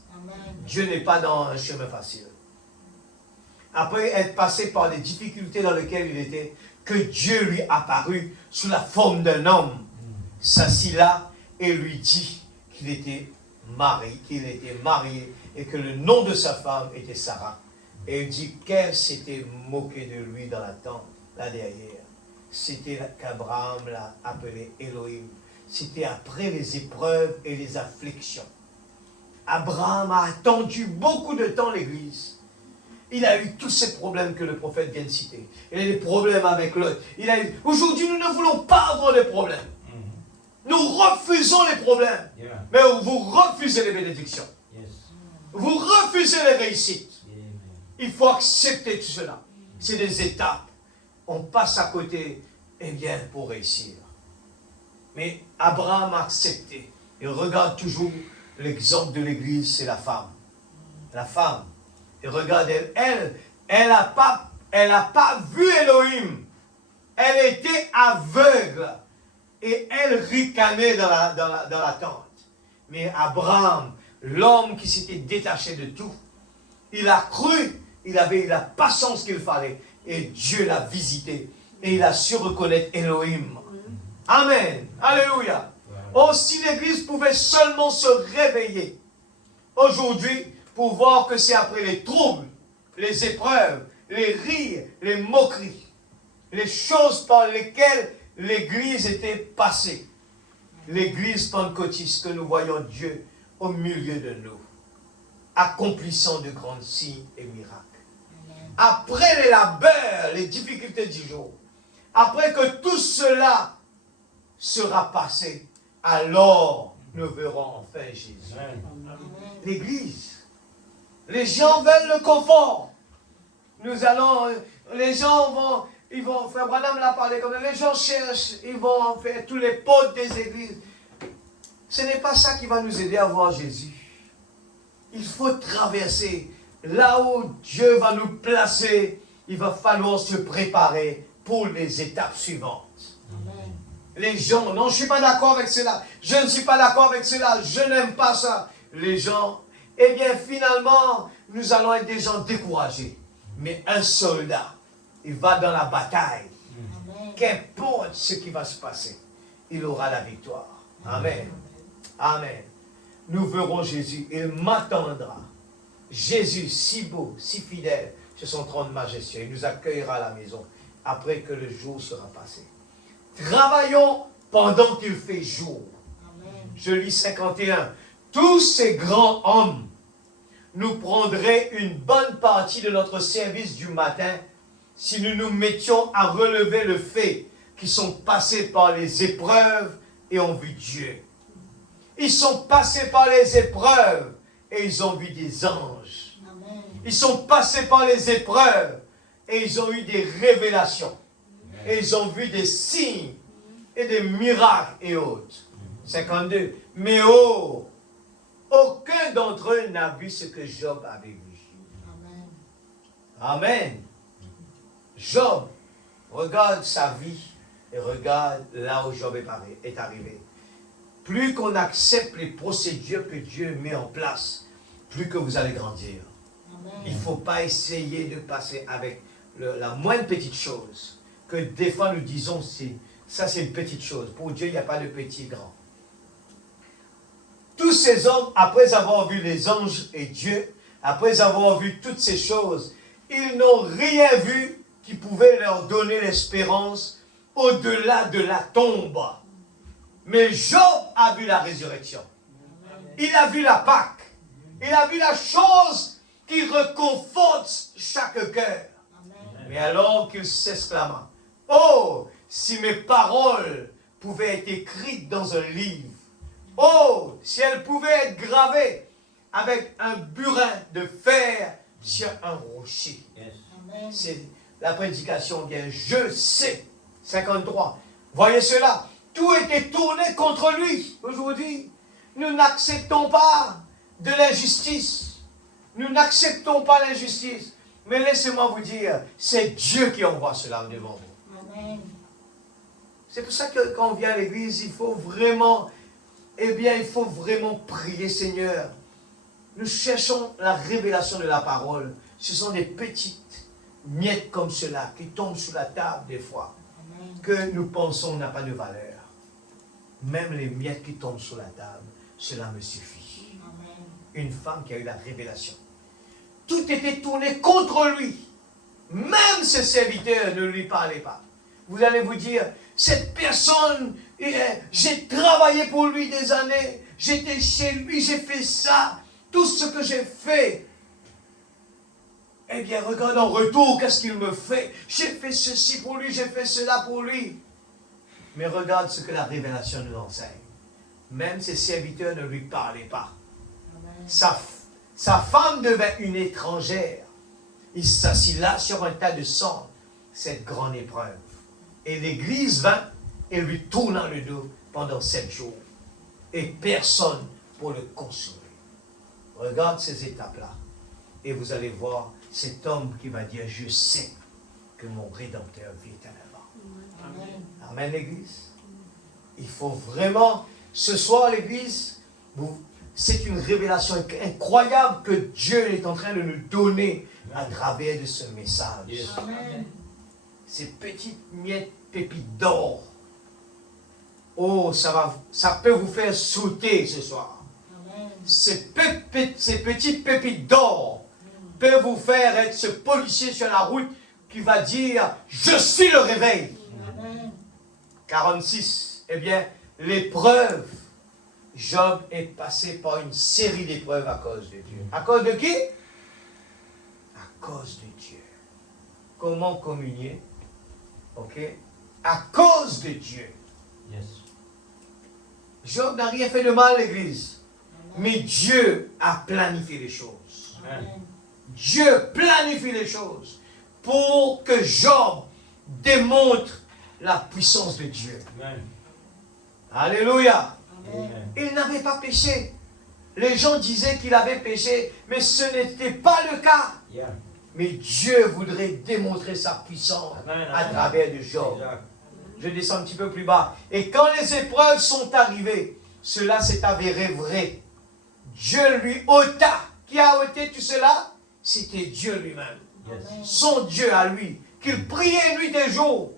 Dieu n'est pas dans un chemin facile. Après être passé par les difficultés dans lesquelles il était, que Dieu lui apparut sous la forme d'un homme, s'assit là et lui dit qu'il était marié et que le nom de sa femme était Sarah. Et il dit qu'elle s'était moquée de lui dans la tente, là derrière. C'était qu'Abraham l'a appelé Elohim. C'était après les épreuves et les afflictions. Abraham a attendu beaucoup de temps l'église. Il a eu tous ces problèmes que le prophète vient de citer. Il a eu des problèmes avec l'autre. Aujourd'hui, nous ne voulons pas avoir de problèmes. Nous refusons les problèmes. Mais vous refusez les bénédictions. Vous refusez les réussites. Il faut accepter tout cela. C'est des étapes. On passe à côté, eh bien, pour réussir. Mais Abraham a accepté. Et regarde toujours l'exemple de l'église, c'est la femme. La femme. Et regarde, elle n'a pas vu Elohim. Elle était aveugle. Et elle ricanait dans la tente. Mais Abraham, l'homme qui s'était détaché de tout, il a cru, il avait eu la patience qu'il fallait. Et Dieu l'a visité. Et il a su reconnaître Elohim. Amen. Alléluia. Oh, si l'église pouvait seulement se réveiller aujourd'hui pour voir que c'est après les troubles, les épreuves, les rires, les moqueries, les choses par lesquelles l'église était passée. L'église pentecôtiste que nous voyons Dieu au milieu de nous, accomplissant de grands signes et miracles. Après les labeurs, les difficultés du jour, après que tout cela sera passé, alors nous verrons enfin Jésus. L'église. Les gens veulent le confort. Les gens vont, Frère Branham l'a parlé comme ça, les gens cherchent, ils vont faire tous les potes des églises. Ce n'est pas ça qui va nous aider à voir Jésus. Il faut traverser. Là où Dieu va nous placer, il va falloir se préparer pour les étapes suivantes. Amen. Les gens, non, je ne suis pas d'accord avec cela. Je ne suis pas d'accord avec cela. Je n'aime pas ça. Les gens, eh bien, finalement, nous allons être des gens découragés. Mais un soldat, il va dans la bataille. Qu'importe ce qui va se passer, il aura la victoire. Amen. Amen. Nous verrons Jésus. Il m'attendra. Jésus, si beau, si fidèle, sur son trône majestueux. Il nous accueillera à la maison après que le jour sera passé. Travaillons pendant qu'il fait jour. Amen. Je lis 51. Tous ces grands hommes nous prendraient une bonne partie de notre service du matin si nous nous mettions à relever le fait qu'ils sont passés par les épreuves et ont vu Dieu. Ils sont passés par les épreuves et ils ont vu des anges. Amen. Ils sont passés par les épreuves et ils ont eu des révélations. Amen. Et ils ont vu des signes et des miracles et autres. 52. Mais aucun d'entre eux n'a vu ce que Job avait vu. Amen. Amen. Job, regarde sa vie et regarde là où Job est arrivé. Plus qu'on accepte les procédures que Dieu met en place, plus que vous allez grandir. Amen. Il ne faut pas essayer de passer avec la moindre petite chose. Que des fois nous disons, ça c'est une petite chose. Pour Dieu, il n'y a pas de petit et grand. Tous ces hommes, après avoir vu les anges et Dieu, après avoir vu toutes ces choses, ils n'ont rien vu qui pouvait leur donner l'espérance au-delà de la tombe. Mais Job a vu la résurrection. Il a vu la Pâque. Il a vu la chose qui réconforte chaque cœur. Mais alors qu'il s'exclama, « Oh, si mes paroles pouvaient être écrites dans un livre, oh, si elles pouvaient être gravées avec un burin de fer sur un rocher. » C'est la prédication vient, je sais, 53. Voyez cela, tout était tourné contre lui. Aujourd'hui, nous n'acceptons pas de l'injustice. Nous n'acceptons pas l'injustice. Mais laissez-moi vous dire, c'est Dieu qui envoie cela devant vous. Amen. C'est pour ça que quand on vient à l'église, il faut vraiment, il faut vraiment prier, Seigneur. Nous cherchons la révélation de la parole. Ce sont des petites miettes comme cela qui tombent sous la table des fois, que nous pensons n'a pas de valeur. Même les miettes qui tombent sur la table, cela me suffit. Une femme qui a eu la révélation. Tout était tourné contre lui. Même ses serviteurs ne lui parlaient pas. Vous allez vous dire, cette personne, j'ai travaillé pour lui des années, j'étais chez lui, j'ai fait ça, tout ce que j'ai fait. Eh bien, regarde en retour, qu'est-ce qu'il me fait? J'ai fait ceci pour lui, j'ai fait cela pour lui. Mais regarde ce que la révélation nous enseigne. Même ses serviteurs ne lui parlaient pas. Sa femme devint une étrangère. Il s'assit là sur un tas de sang, cette grande épreuve. Et l'Église vint et lui tourna le dos pendant 7 jours. Et personne pour le consoler. Regarde ces étapes-là. Et vous allez voir cet homme qui va dire, je sais que mon Rédempteur vit éternellement. Amen. Amen, l'Église. Il faut vraiment, ce soir, l'Église, c'est une révélation incroyable que Dieu est en train de nous donner à travers de ce message. Amen. Ces petites miettes pépites d'or. Oh, ça peut vous faire sauter ce soir. Amen. Ces petites pépites d'or peuvent vous faire être ce policier sur la route qui va dire, je suis le réveil. Amen. 46, eh bien, l'épreuve, Job est passé par une série d'épreuves à cause de Dieu. À cause de qui? À cause de Dieu. Comment communier? Ok? À cause de Dieu. Yes. Job n'a rien fait de mal, l'Église. Mais Dieu a planifié les choses. Amen. Dieu planifie les choses pour que Job démontre la puissance de Dieu. Amen. Alléluia. Amen. Il n'avait pas péché. Les gens disaient qu'il avait péché, mais ce n'était pas le cas. Yeah. Mais Dieu voudrait démontrer sa puissance Amen. à travers de Job. Exact. Je descends un petit peu plus bas. Et quand les épreuves sont arrivées, cela s'est avéré vrai. Dieu lui ôta. Qui a ôté tout cela? C'était Dieu lui-même. Yes. Son Dieu à lui, qu'il priait nuit et jour.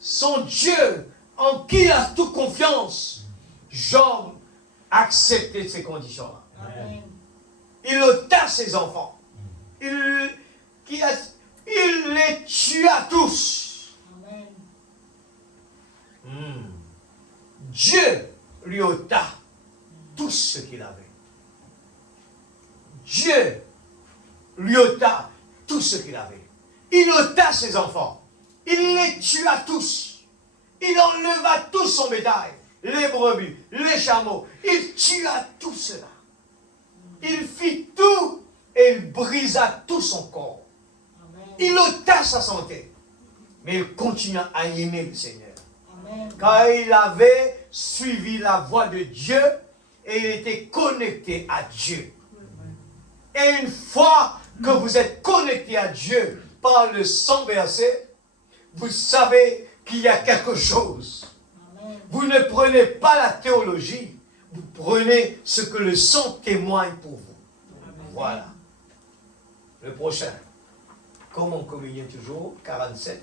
Son Dieu en qui il a toute confiance. Job acceptait ces conditions-là. Amen. Il ôta ses enfants. Il les tua tous. Amen. Dieu lui ôta tout ce qu'il avait. Dieu lui ôta tout ce qu'il avait. Il ôta ses enfants. Il les tua tous. Il enleva tout son bétail. Les brebis, les chameaux. Il tua tout cela. Il fit tout et il brisa tout son corps. Amen. Il ôta sa santé. Mais il continua à aimer le Seigneur. Amen. Car il avait suivi la voie de Dieu et il était connecté à Dieu. Et une fois que vous êtes connecté à Dieu par le sang versé, vous savez qu'il y a quelque chose. Amen. Vous ne prenez pas la théologie, vous prenez ce que le sang témoigne pour vous. Voilà. Le prochain. Comme on communiait toujours, 47.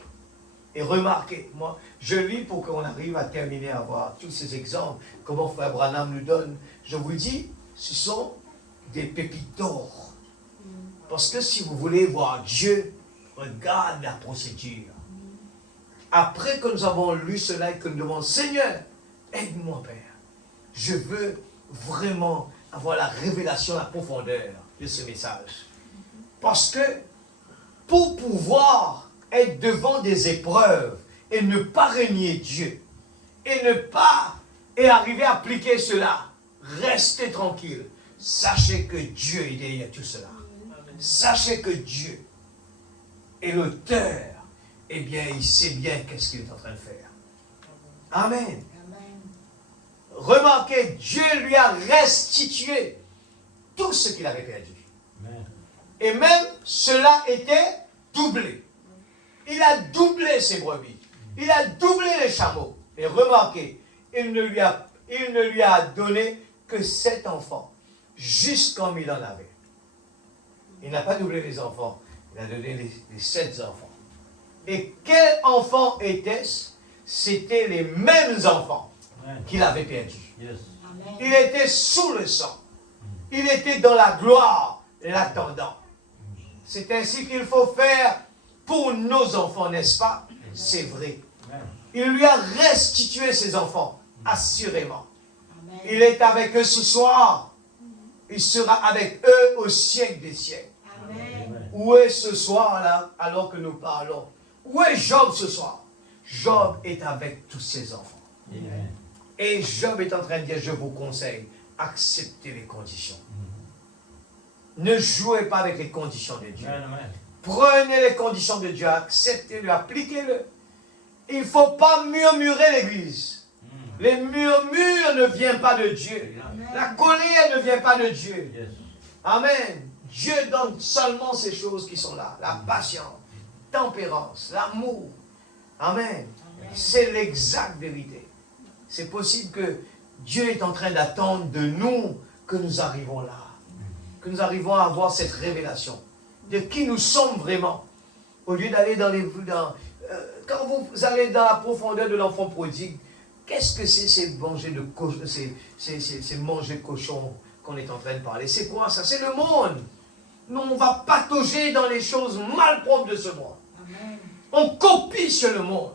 Et remarquez, moi, je lis pour qu'on arrive à terminer, à voir tous ces exemples, comment Frère Branham nous donne. Je vous dis, ce sont des pépites d'or. Parce que si vous voulez voir Dieu, regarde la procédure. Après que nous avons lu cela et que nous demandons, Seigneur, aide-moi, Père. Je veux vraiment avoir la révélation, la profondeur de ce message. Parce que pour pouvoir être devant des épreuves et ne pas régner Dieu, et arriver à appliquer cela, restez tranquille. Sachez que Dieu est derrière tout cela. Sachez que Dieu est l'auteur. Eh bien, il sait bien qu'est-ce qu'il est en train de faire. Amen. Amen. Remarquez, Dieu lui a restitué tout ce qu'il avait perdu. Amen. Et même cela était doublé. Il a doublé ses brebis. Il a doublé les chameaux. Et remarquez, il ne lui a donné que 7 enfants, juste comme il en avait. Il n'a pas doublé les enfants, il a donné les 7 enfants. Et quels enfants étaient-ce? C'était les mêmes enfants qu'il avait perdus. Yes. Amen. Il était sous le sang. Il était dans la gloire, l'attendant. C'est ainsi qu'il faut faire pour nos enfants, n'est-ce pas? C'est vrai. Amen. Il lui a restitué ses enfants, assurément. Amen. Il est avec eux ce soir. Il sera avec eux au siècle des siècles. Amen. Amen. Où est ce soir-là, alors que nous parlons? Où est Job ce soir? Job est avec tous ses enfants. Amen. Et Job est en train de dire, je vous conseille, acceptez les conditions. Ne jouez pas avec les conditions de Dieu. Amen. Amen. Prenez les conditions de Dieu, acceptez-le, appliquez-le. Il ne faut pas murmurer l'Église. Les murmures ne viennent pas de Dieu. La colère ne vient pas de Dieu. Yes. Amen. Dieu donne seulement ces choses qui sont là. La patience, tempérance, l'amour. Amen. C'est l'exacte vérité. C'est possible que Dieu est en train d'attendre de nous que nous arrivons là. Que nous arrivons à avoir cette révélation de qui nous sommes vraiment. Au lieu d'aller quand vous allez dans la profondeur de l'enfant prodigue, qu'est-ce que c'est manger de cochon, c'est manger de cochon qu'on est en train de parler? C'est quoi ça? C'est le monde. Nous, on va patauger dans les choses malpropres de ce monde. Amen. On copie sur le monde.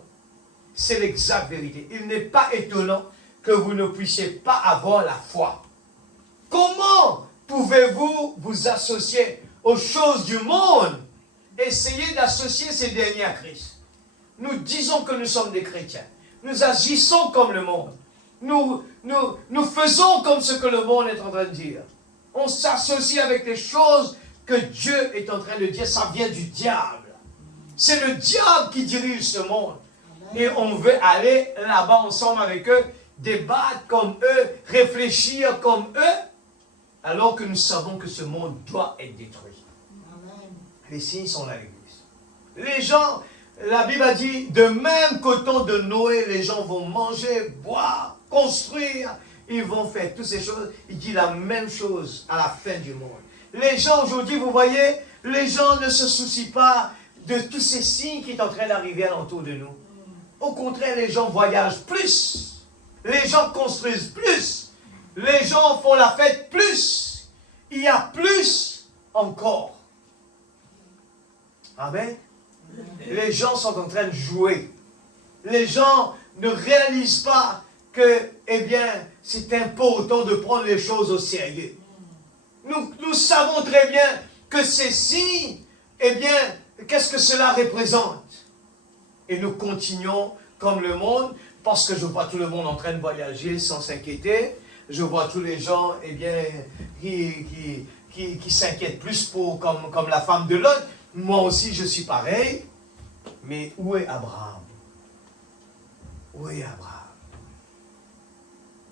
C'est l'exacte vérité. Il n'est pas étonnant que vous ne puissiez pas avoir la foi. Comment pouvez-vous vous associer aux choses du monde? Essayez d'associer ces derniers à Christ. Nous disons que nous sommes des chrétiens. Nous agissons comme le monde. Nous faisons comme ce que le monde est en train de dire. On s'associe avec les choses que Dieu est en train de dire. Ça vient du diable. C'est le diable qui dirige ce monde. Et on veut aller là-bas ensemble avec eux, débattre comme eux, réfléchir comme eux, alors que nous savons que ce monde doit être détruit. Amen. Les signes sont là à l'église. Les gens, la Bible a dit, de même qu'au temps de Noé, les gens vont manger, boire, construire, ils vont faire toutes ces choses. Il dit la même chose à la fin du monde. Les gens aujourd'hui, vous voyez, les gens ne se soucient pas de tous ces signes qui sont en train d'arriver alentour de nous. Au contraire, les gens voyagent plus. Les gens construisent plus. Les gens font la fête plus. Il y a plus encore. Amen. Les gens sont en train de jouer. Les gens ne réalisent pas que, eh bien, c'est important de prendre les choses au sérieux. Nous savons très bien que ces signes, eh bien, qu'est-ce que cela représente? Et nous continuons comme le monde, parce que je vois tout le monde en train de voyager sans s'inquiéter. Je vois tous les gens, eh bien, qui s'inquiètent plus pour, comme la femme de Lot. Moi aussi, je suis pareil. Mais où est Abraham? Où est Abraham?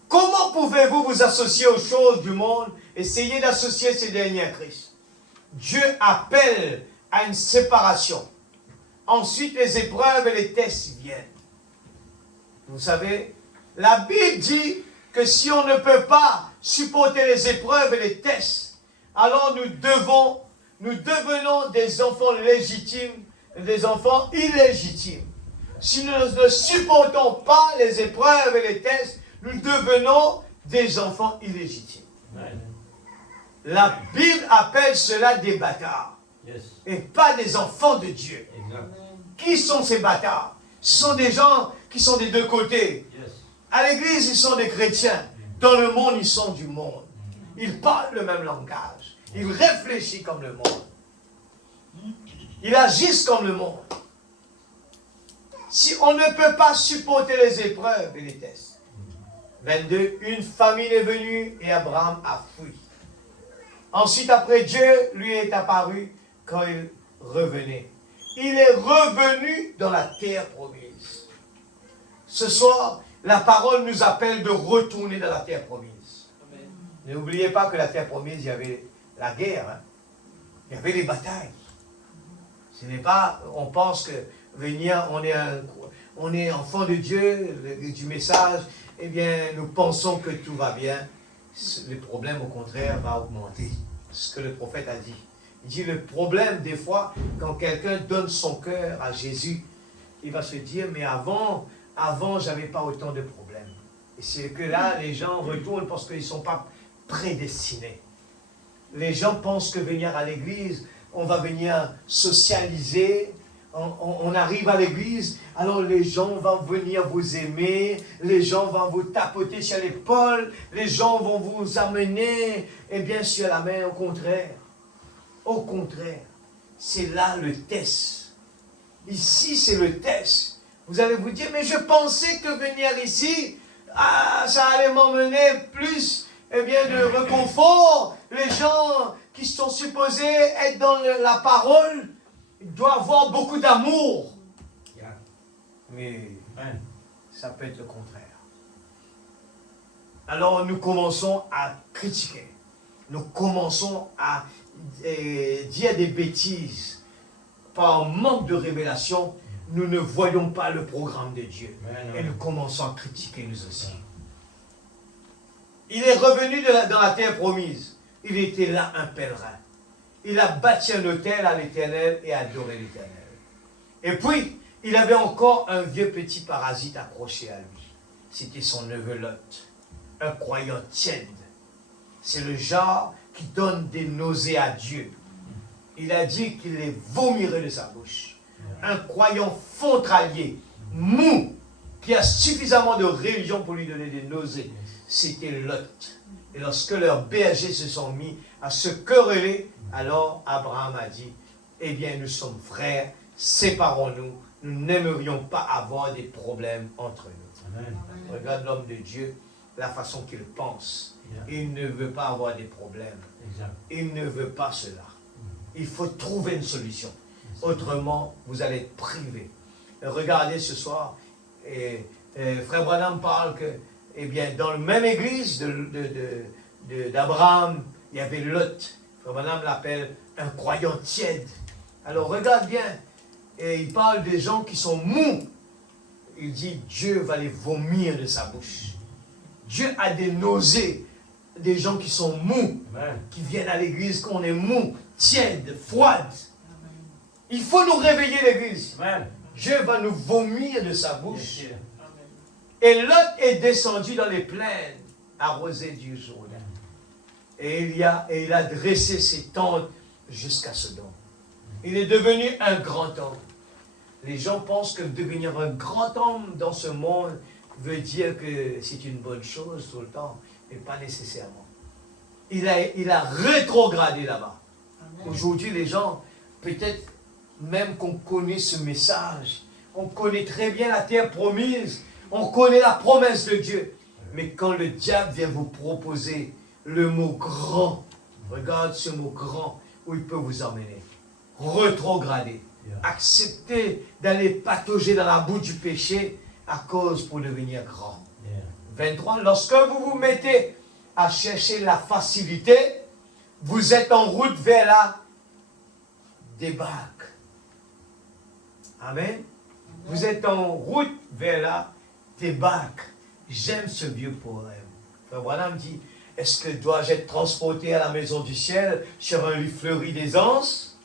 Comment pouvez-vous vous associer aux choses du monde? Essayez d'associer ces derniers à Christ. Dieu appelle à une séparation. Ensuite, les épreuves et les tests viennent. Vous savez, la Bible dit que si on ne peut pas supporter les épreuves et les tests, alors nous devenons des enfants légitimes, des enfants illégitimes. Si nous ne supportons pas les épreuves et les tests, nous devenons des enfants illégitimes. Amen. La Bible appelle cela des bâtards, Yes. et pas des enfants de Dieu. Exact. Qui sont ces bâtards? Ce sont des gens qui sont des deux côtés. Yes. À l'église, ils sont des chrétiens. Dans le monde, ils sont du monde. Ils parlent le même langage. Ils réfléchissent comme le monde. Ils agissent comme le monde. Si on ne peut pas supporter les épreuves et les tests. 22, une famine est venue et Abraham a fui. Ensuite, après, Dieu lui est apparu quand il revenait. Il est revenu dans la terre promise. Ce soir, la parole nous appelle de retourner dans la terre promise. N'oubliez pas que la terre promise, il y avait la guerre. Hein? Il y avait les batailles. Ce n'est pas, on pense que venir, on est enfant de Dieu, du message, eh bien, nous pensons que tout va bien. Le problème, au contraire, va augmenter. Ce que le prophète a dit. Il dit, le problème, des fois, quand quelqu'un donne son cœur à Jésus, il va se dire, mais avant, j'avais pas autant de problèmes. Et c'est que là, les gens retournent parce qu'ils ne sont pas prédestinés. Les gens pensent que venir à l'église, on va venir socialiser, on arrive à l'église, alors les gens vont venir vous aimer, les gens vont vous tapoter sur l'épaule, les gens vont vous amener, et bien sur la main, au contraire. Au contraire, c'est là le test. Ici, c'est le test. Vous allez vous dire, mais je pensais que venir ici, ça allait m'emmener plus de réconfort. Les gens qui sont supposés être dans la parole, ils doivent avoir beaucoup d'amour. Yeah. Mais Amen. ça peut être le contraire. Alors nous commençons à critiquer. Nous commençons à dire des bêtises. Par manque de révélation, nous ne voyons pas le programme de Dieu. Amen. Et nous commençons à critiquer nous aussi. Il est revenu dans la terre promise. Il était là un pèlerin. Il a bâti un autel à l'Éternel et adoré l'Éternel. Et puis, il avait encore un vieux petit parasite accroché à lui. C'était son neveu Lot, un croyant tiède. C'est le genre qui donne des nausées à Dieu. Il a dit qu'il les vomirait de sa bouche. Un croyant fontralier, mou, qui a suffisamment de religion pour lui donner des nausées. C'était Lot. Et lorsque leurs bergers se sont mis à se quereller, alors Abraham a dit, eh bien nous sommes frères, séparons-nous, nous n'aimerions pas avoir des problèmes entre nous. Amen. Regarde l'homme de Dieu, la façon qu'il pense. Yeah. Il ne veut pas avoir des problèmes. Exact. Il ne veut pas cela. Il faut trouver une solution. Autrement, vous allez être privé. Regardez ce soir, Frère Branham parle que, eh bien, dans la même église d'Abraham, il y avait Lot. Frère Branham l'appelle un croyant tiède. Alors regarde bien, et il parle des gens qui sont mous. Il dit, Dieu va les vomir de sa bouche. Dieu a des nausées, des gens qui sont mous, Amen. qui viennent à l'église, qu'on est mou, tiède, froide. Il faut nous réveiller l'église. Amen. Dieu va nous vomir de sa Yes, bouche. sir. Et Lot est descendu dans les plaines arrosées du Jourdain. Et il a dressé ses tentes jusqu'à Sodome. Il est devenu un grand homme. Les gens pensent que devenir un grand homme dans ce monde veut dire que c'est une bonne chose tout le temps, mais pas nécessairement. Il a rétrogradé là-bas. Aujourd'hui, les gens, peut-être même qu'on connaît ce message, on connaît très bien la terre promise, on connaît la promesse de Dieu. Mais quand le diable vient vous proposer le mot grand, regarde ce mot grand, où il peut vous emmener. Rétrograder. Accepter d'aller patauger dans la boue du péché à cause pour devenir grand. Yeah. 23. Lorsque vous vous mettez à chercher la facilité, vous êtes en route vers la débarque. Amen. Vous êtes en route vers là, débarque. J'aime ce vieux poème. Frère Branham dit, est-ce que dois-je être transporté à la maison du ciel sur un lit fleuri d'aisance,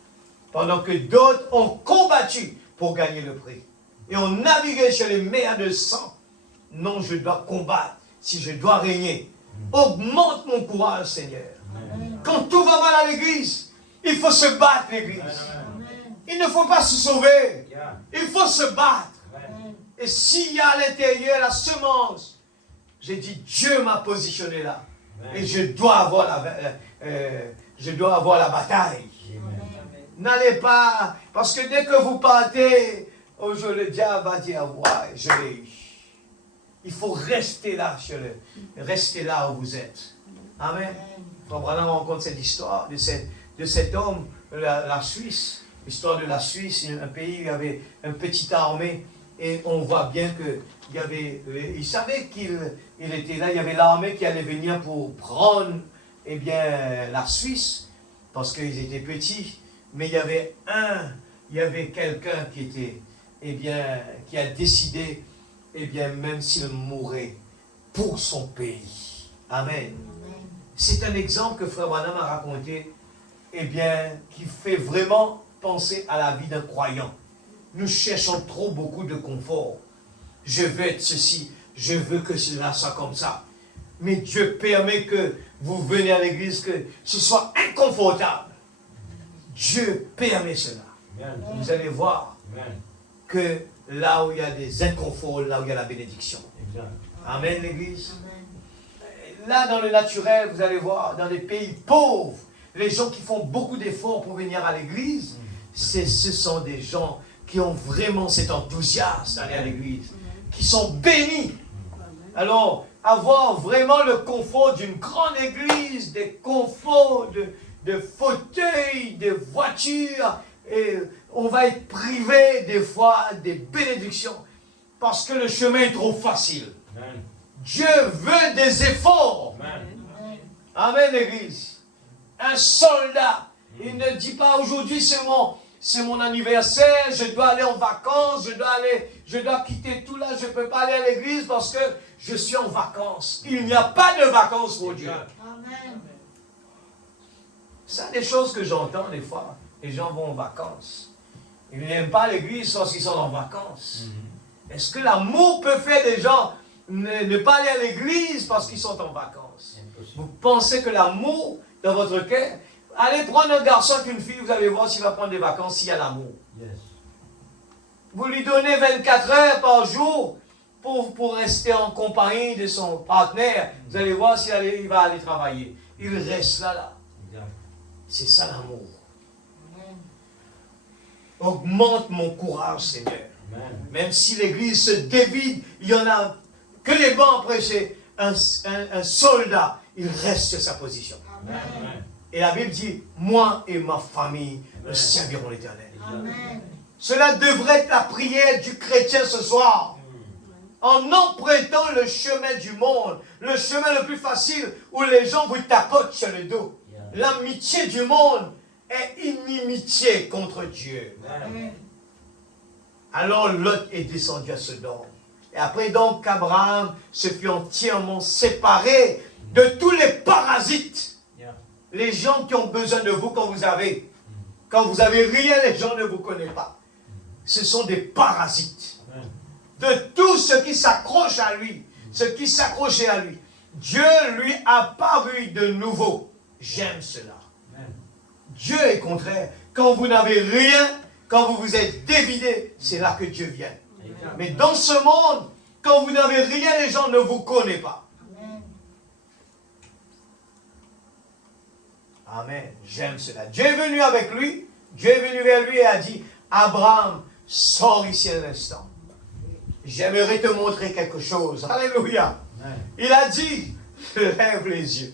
pendant que d'autres ont combattu pour gagner le prix et ont navigué sur les mers de sang? Non, je dois combattre si je dois régner. Augmente mon courage, Seigneur. Quand tout va mal à l'église, il faut se battre, l'église. Il ne faut pas se sauver. Il faut se battre. Et s'il y a à l'intérieur la semence, j'ai dit, Dieu m'a positionné là. Et je dois avoir la bataille. N'allez pas, parce que dès que vous partez, oh, le diable va dire, ouais, je l'ai eu. Il faut rester là, restez là où vous êtes. Amen. Frère Branham rencontre cette histoire de cet homme, la Suisse. L'histoire de la Suisse, un pays où il y avait une petite armée. Et on voit bien il savait qu'il était là. Il y avait l'armée qui allait venir pour prendre la Suisse, parce qu'ils étaient petits. Mais il y avait quelqu'un qui était, qui a décidé, même s'il mourait, pour son pays. Amen. C'est un exemple que Frère Branham a raconté, qui fait vraiment penser à la vie d'un croyant. Nous cherchons trop beaucoup de confort. Je veux être ceci, je veux que cela soit comme ça. Mais Dieu permet que vous venez à l'église, que ce soit inconfortable. Dieu permet cela. Amen. Vous allez voir que là où il y a des inconforts, là où il y a la bénédiction. Amen, l'église. Là, dans le naturel, vous allez voir, dans les pays pauvres, les gens qui font beaucoup d'efforts pour venir à l'église, ce sont des gens qui ont vraiment cet enthousiasme d'aller à l'église, qui sont bénis. Alors, avoir vraiment le confort d'une grande église, des conforts de fauteuils, de voitures, et on va être privé des fois des bénédictions, parce que le chemin est trop facile. Amen. Dieu veut des efforts. Amen, Amen, l'église. Un soldat, il ne dit pas aujourd'hui c'est mon anniversaire, je dois aller en vacances, je dois quitter tout là, je ne peux pas aller à l'église parce que je suis en vacances. Il n'y a pas de vacances pour Dieu. Amen. C'est des choses que j'entends des fois. Les gens vont en vacances. Ils n'aiment pas l'église parce qu'ils sont en vacances. Est-ce que l'amour peut faire des gens ne pas aller à l'église parce qu'ils sont en vacances? Vous pensez que l'amour dans votre cœur... Allez prendre un garçon avec une fille, vous allez voir s'il va prendre des vacances, s'il y a l'amour. Yes. Vous lui donnez 24 heures par jour pour rester en compagnie de son partenaire. Vous allez voir s'il va aller travailler. Il reste là. C'est ça l'amour. Augmente mon courage, Seigneur. Amen. Même si l'église se dévide, il y en a que les bancs prêchés. Un soldat, il reste sur sa position. Amen. Et la Bible dit, moi et ma famille nous servirons l'Éternel. Cela devrait être la prière du chrétien ce soir. En empruntant le chemin du monde, le chemin le plus facile où les gens vous tapotent sur le dos. L'amitié du monde est inimitié contre Dieu. Amen. Alors Lot est descendu à Sodome. Et après donc qu'Abraham se fut entièrement séparé de tous les parasites. Les gens qui ont besoin de vous quand vous avez rien, les gens ne vous connaissent pas. Ce sont des parasites. De tout ce qui s'accroche à lui, ce qui s'accrochait à lui. Dieu lui a paru de nouveau. J'aime cela. Dieu est contraire. Quand vous n'avez rien, quand vous vous êtes dévidé, c'est là que Dieu vient. Mais dans ce monde, quand vous n'avez rien, les gens ne vous connaissent pas. Amen. J'aime cela. Dieu est venu avec lui. Dieu est venu vers lui et a dit, Abraham, sors ici un instant. J'aimerais te montrer quelque chose. Alléluia. Amen. Il a dit, lève les yeux.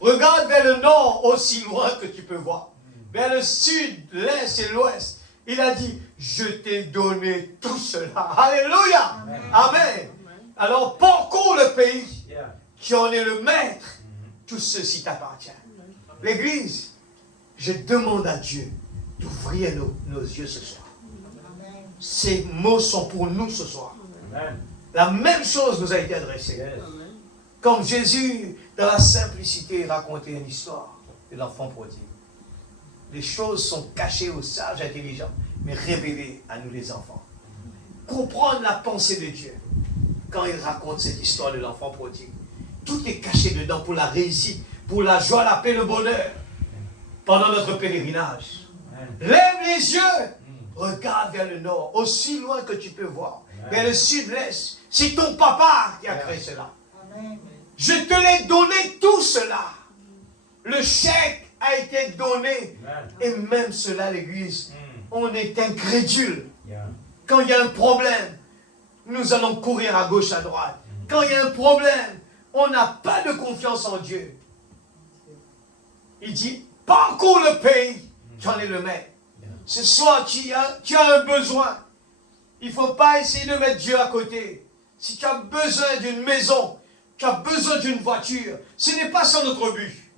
Regarde vers le nord aussi loin que tu peux voir. Vers le sud, l'est et l'ouest. Il a dit, je t'ai donné tout cela. Alléluia. Amen. Amen. Alors parcours le pays. Tu en es le maître. Tout ceci t'appartient. L'Église, je demande à Dieu d'ouvrir nos yeux ce soir. Amen. Ces mots sont pour nous ce soir. Amen. La même chose nous a été adressée. Yes. Comme Jésus, dans la simplicité, racontait une histoire de l'enfant prodigue. Les choses sont cachées aux sages intelligents, mais révélées à nous les enfants. Comprendre la pensée de Dieu quand il raconte cette histoire de l'enfant prodigue. Tout est caché dedans pour la réussite, pour la joie, la paix, le bonheur. Pendant notre pèlerinage. Lève les yeux, regarde vers le nord, aussi loin que tu peux voir. Vers le sud, l'est. C'est ton papa qui a créé cela. Amen. Je te l'ai donné tout cela. Le chèque a été donné. Et même cela, l'Église, on est incrédule. Quand il y a un problème, nous allons courir à gauche, à droite. Quand il y a un problème, on n'a pas de confiance en Dieu. Il dit, parcours le pays, tu en es le maître. Ce soir, tu as un besoin. Il ne faut pas essayer de mettre Dieu à côté. Si tu as besoin d'une maison, tu as besoin d'une voiture, ce n'est pas ça notre but.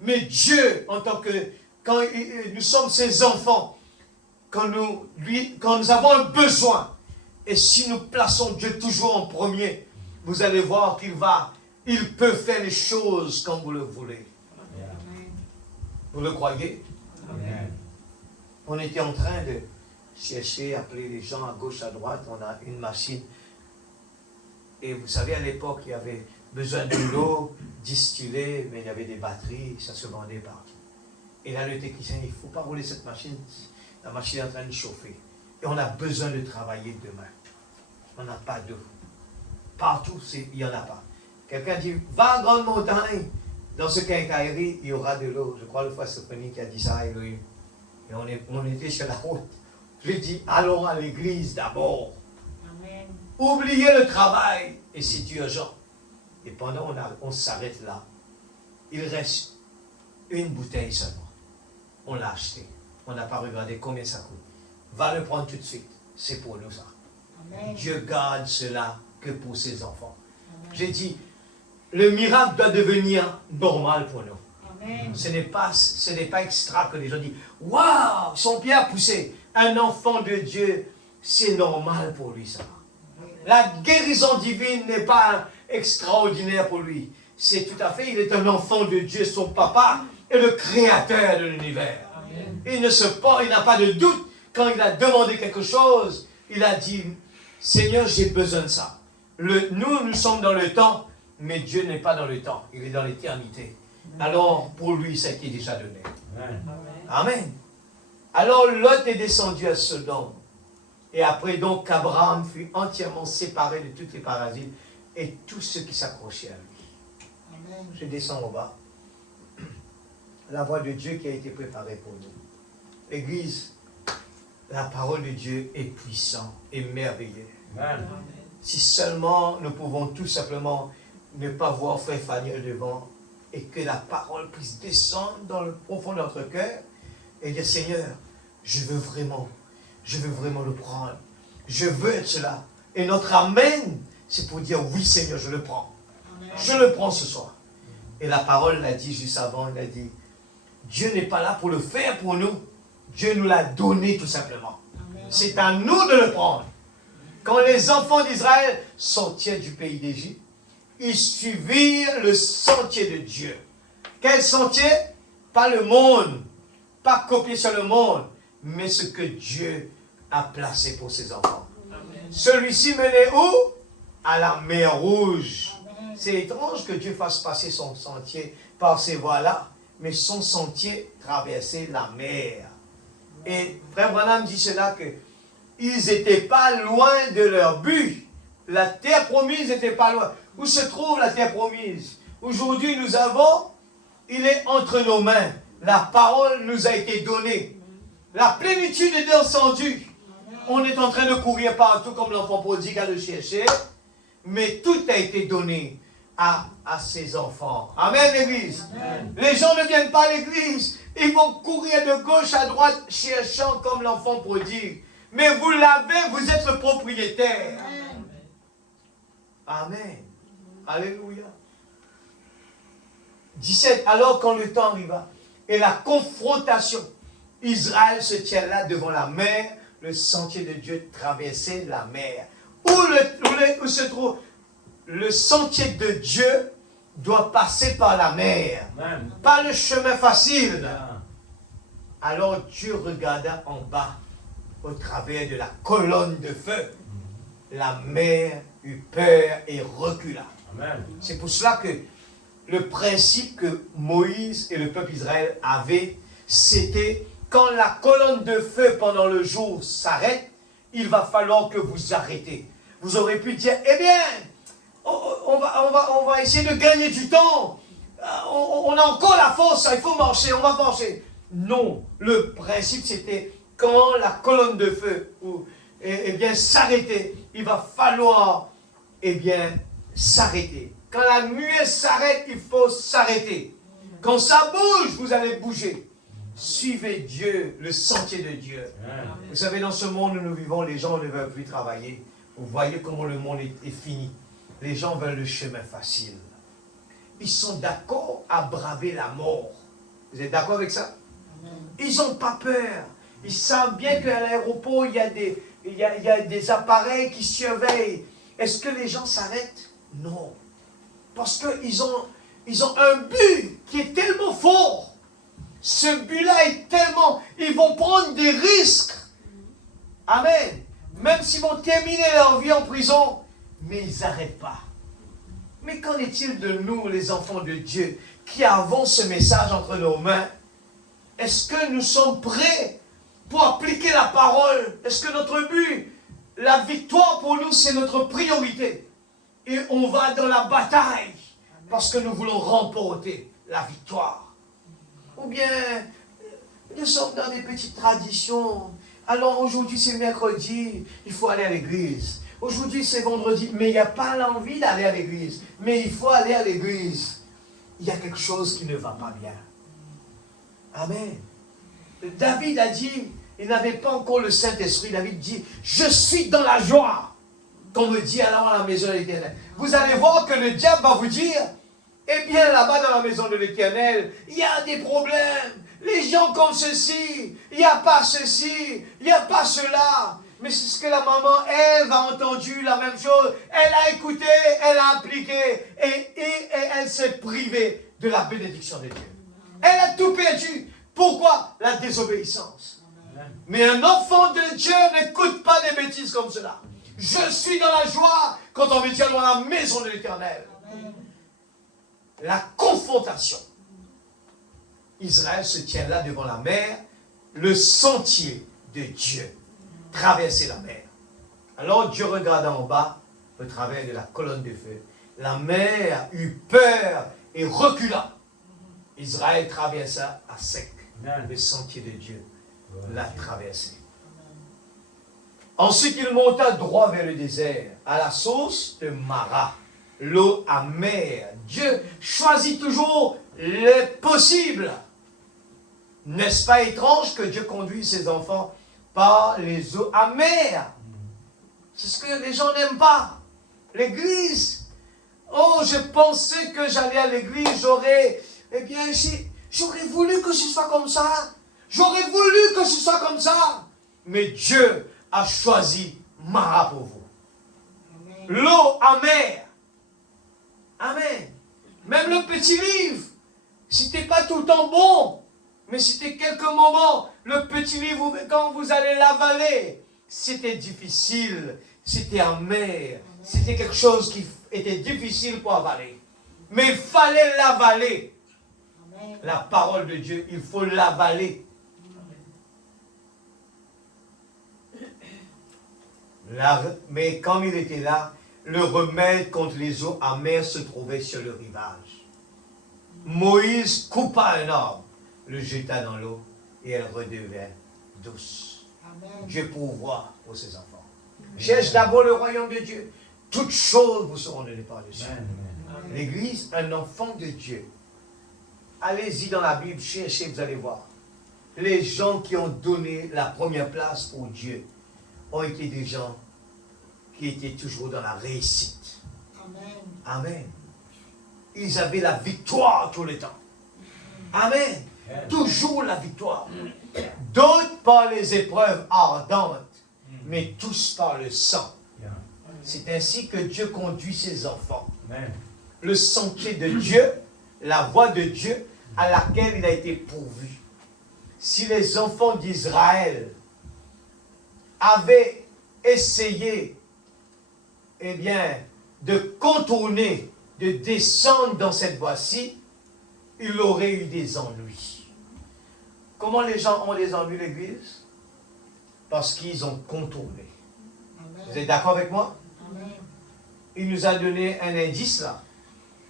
Mais Dieu, en tant que, quand nous sommes ses enfants, quand nous avons un besoin, et si nous plaçons Dieu toujours en premier, vous allez voir il peut faire les choses comme vous le voulez. Vous le croyez? Amen. On était en train de chercher, appeler les gens à gauche, à droite. On a une machine. Et vous savez, à l'époque, il y avait besoin de l'eau distillée, mais il y avait des batteries, ça se vendait partout. Et là, le technicien, il ne faut pas rouler cette machine. La machine est en train de chauffer. Et on a besoin de travailler demain. On n'a pas d'eau. Partout, il n'y en a pas. Quelqu'un dit, va en grande montagne. Dans ce quincaillerie, il y aura de l'eau. Je crois le frère Sophanie qui a dit ça à Elohim. Et on était sur la route. Je lui ai dit, allons à l'église d'abord. Amen. Oubliez le travail. Et c'est urgent. Et pendant on s'arrête là. Il reste une bouteille seulement. On l'a acheté. On n'a pas regardé combien ça coûte. Va le prendre tout de suite. C'est pour nous ça. Amen. Dieu garde cela que pour ses enfants. Amen. J'ai dit, le miracle doit devenir normal pour nous. Amen. Ce n'est pas extra que les gens disent, waouh, son pied a poussé. Un enfant de Dieu, c'est normal pour lui ça. La guérison divine n'est pas extraordinaire pour lui. C'est tout à fait, il est un enfant de Dieu, son papa est le créateur de l'univers. Il n'a pas de doute. Quand il a demandé quelque chose, il a dit, Seigneur, j'ai besoin de ça. Nous sommes dans le temps, mais Dieu n'est pas dans le temps. Il est dans l'éternité. Alors, pour lui, ça a été déjà donné. Amen. Amen. Alors, Lot est descendu à Sodome. Et après, donc, Abraham fut entièrement séparé de tous les parasites et tous ceux qui s'accrochaient à lui. Amen. Je descends au bas. La voix de Dieu qui a été préparée pour nous. L'Église, la parole de Dieu est puissante et merveilleuse. Amen. Si seulement nous pouvons tout simplement ne pas voir Frère Faniel devant et que la parole puisse descendre dans le profond de notre cœur et dire, Seigneur, je veux vraiment le prendre. Je veux être cela. Et notre Amen, c'est pour dire, oui Seigneur, je le prends. Amen. Je le prends ce soir. Et la parole l'a dit juste avant, il a dit, Dieu n'est pas là pour le faire pour nous. Dieu nous l'a donné tout simplement. Amen. C'est à nous de le prendre. Quand les enfants d'Israël sortirent du pays d'Égypte, ils suivirent le sentier de Dieu. Quel sentier? Pas le monde, pas copier sur le monde, mais ce que Dieu a placé pour ses enfants. Celui-ci menait où? À la mer Rouge. Amen. C'est étrange que Dieu fasse passer son sentier par ces voies-là, mais son sentier traversait la mer. Et Frère Branham dit cela que ils n'étaient pas loin de leur but. La terre promise n'était pas loin. Où se trouve la terre promise? Aujourd'hui, il est entre nos mains. La parole nous a été donnée. La plénitude est descendue. On est en train de courir partout comme l'enfant prodigue à le chercher. Mais tout a été donné à ses enfants. Amen, l'Église. Amen. Les gens ne viennent pas à l'Église. Ils vont courir de gauche à droite cherchant comme l'enfant prodigue. Mais vous l'avez, vous êtes le propriétaire. Amen. Amen. Alléluia. 17. Alors quand le temps arriva, et la confrontation Israël se tient là devant la mer, le sentier de Dieu traversait la mer. Où se trouve le sentier de Dieu doit passer par la mer, Amen. pas le chemin facile. Ah. Alors Dieu regarda en bas au travers de la colonne de feu. La mer eut peur et recula. Amen. C'est pour cela que le principe que Moïse et le peuple Israël avaient, c'était quand la colonne de feu pendant le jour s'arrête, il va falloir que vous arrêtez. Vous aurez pu dire, eh bien, on va essayer de gagner du temps. On a encore la force, il faut marcher, on va marcher. Non, le principe c'était quand la colonne de feu s'arrêter, il va falloir s'arrêter. Quand la nuée s'arrête, il faut s'arrêter. Quand ça bouge, vous allez bouger. Suivez Dieu, le sentier de Dieu. Vous savez, dans ce monde où nous vivons, les gens ne veulent plus travailler. Vous voyez comment le monde est fini. Les gens veulent le chemin facile. Ils sont d'accord à braver la mort. Vous êtes d'accord avec ça? Ils n'ont pas peur. Ils savent bien qu'à l'aéroport, il y a des appareils qui surveillent. Est-ce que les gens s'arrêtent? Non. Parce qu'ils ont un but qui est tellement fort. Ce but-là est tellement... Ils vont prendre des risques. Amen. Même s'ils vont terminer leur vie en prison, mais ils n'arrêtent pas. Mais qu'en est-il de nous, les enfants de Dieu, qui avons ce message entre nos mains? Est-ce que nous sommes prêts pour appliquer la parole? Est-ce que notre but, la victoire pour nous, c'est notre priorité? Et on va dans la bataille parce que nous voulons remporter la victoire. Ou bien, nous sommes dans des petites traditions. Alors aujourd'hui c'est mercredi, il faut aller à l'église. Aujourd'hui c'est vendredi, mais il n'y a pas l'envie d'aller à l'église. Mais il faut aller à l'église. Il y a quelque chose qui ne va pas bien. Amen. David a dit, il n'avait pas encore le Saint-Esprit. David dit, je suis dans la joie. Qu'on me dit alors à la maison de l'Éternel. Vous allez voir que le diable va vous dire, eh bien là-bas dans la maison de l'Éternel, il y a des problèmes. Les gens comme ceci, il n'y a pas ceci, il n'y a pas cela. Mais c'est ce que la maman, Ève, a entendu, la même chose. Elle a écouté, elle a appliqué et elle s'est privée de la bénédiction de Dieu. Elle a tout perdu. Pourquoi? La désobéissance. Mais un enfant de Dieu n'écoute pas des bêtises comme cela. Je suis dans la joie quand on me dit dans la maison de l'Éternel. La confrontation. Israël se tient là devant la mer, le sentier de Dieu, traverser la mer. Alors Dieu regarda en bas, au travers de la colonne de feu. La mer eut peur et recula. Israël traversa à sec. Le sentier de Dieu l'a traversé. Ensuite, il monta droit vers le désert, à la source de Mara, l'eau amère. Dieu choisit toujours le possible. N'est-ce pas étrange que Dieu conduise ses enfants par les eaux amères? C'est ce que les gens n'aiment pas. L'église. Oh, je pensais que j'allais à l'église, j'aurais voulu que ce soit comme ça. J'aurais voulu que ce soit comme ça. Mais Dieu a choisi Mara pour vous. L'eau amère. Amen. Même le petit livre, c'était pas tout le temps bon. Mais c'était quelques moments, le petit livre, quand vous allez l'avaler, c'était difficile, c'était amer, c'était quelque chose qui était difficile pour avaler. Mais il fallait l'avaler. La parole de Dieu, il faut l'avaler. Mais comme il était là, le remède contre les eaux amères se trouvait sur le rivage. Moïse coupa un arbre, le jeta dans l'eau et elle redevint douce. Amen. Dieu pourvoit pour ses enfants. Cherche d'abord le royaume de Dieu. Toutes choses vous seront données par dessus. L'église, un enfant de Dieu. Allez-y dans la Bible, cherchez, vous allez voir. Les gens qui ont donné la première place pour Dieu ont été des gens qui étaient toujours dans la réussite. Amen. Amen. Ils avaient la victoire tout le temps. Amen. Toujours la victoire. d'autres par les épreuves ardentes, mais tous par le sang. C'est ainsi que Dieu conduit ses enfants. Amen. Le sentier de Dieu, la voie de Dieu à laquelle il a été pourvu. Si les enfants d'Israël avaient essayé, eh bien, de contourner, de descendre dans cette voie-ci, il aurait eu des ennuis. Comment les gens ont des ennuis, l'Église? Parce qu'ils ont contourné. Vous êtes d'accord avec moi? Il nous a donné un indice là.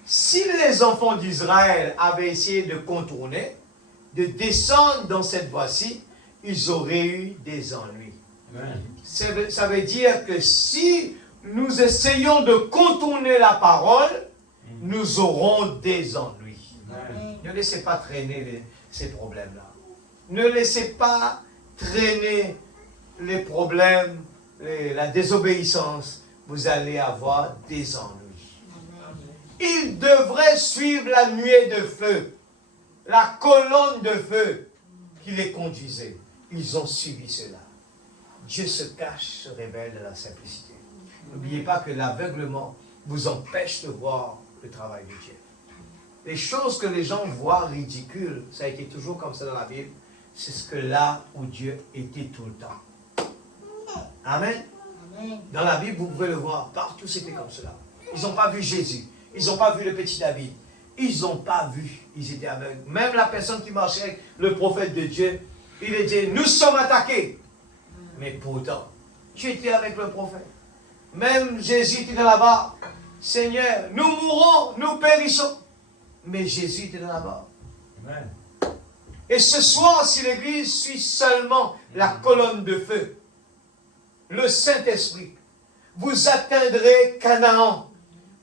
Si les enfants d'Israël avaient essayé de contourner, de descendre dans cette voie-ci, ils auraient eu des ennuis. Amen. Ça veut dire que si nous essayons de contourner la parole, nous aurons des ennuis. Amen. Ne laissez pas traîner ces problèmes-là. Ne laissez pas traîner les problèmes, la désobéissance. Vous allez avoir des ennuis. Ils devraient suivre la nuée de feu, la colonne de feu qui les conduisait. Ils ont suivi cela. Dieu se cache, se révèle dans la simplicité. N'oubliez pas que l'aveuglement vous empêche de voir le travail de Dieu. Les choses que les gens voient ridicules, ça a été toujours comme ça dans la Bible, c'est ce que là où Dieu était tout le temps. Amen. Dans la Bible, vous pouvez le voir, partout c'était comme cela. Ils n'ont pas vu Jésus, ils n'ont pas vu le petit David, ils n'ont pas vu, ils étaient aveugles. Même la personne qui marchait avec le prophète de Dieu, il a dit, nous sommes attaqués. Mais pourtant, tu étais avec le prophète. Même Jésus était là-bas. Seigneur, nous mourrons, nous périssons. Mais Jésus était là-bas. Amen. Et ce soir, si l'Église suit seulement la colonne de feu, le Saint-Esprit, vous atteindrez Canaan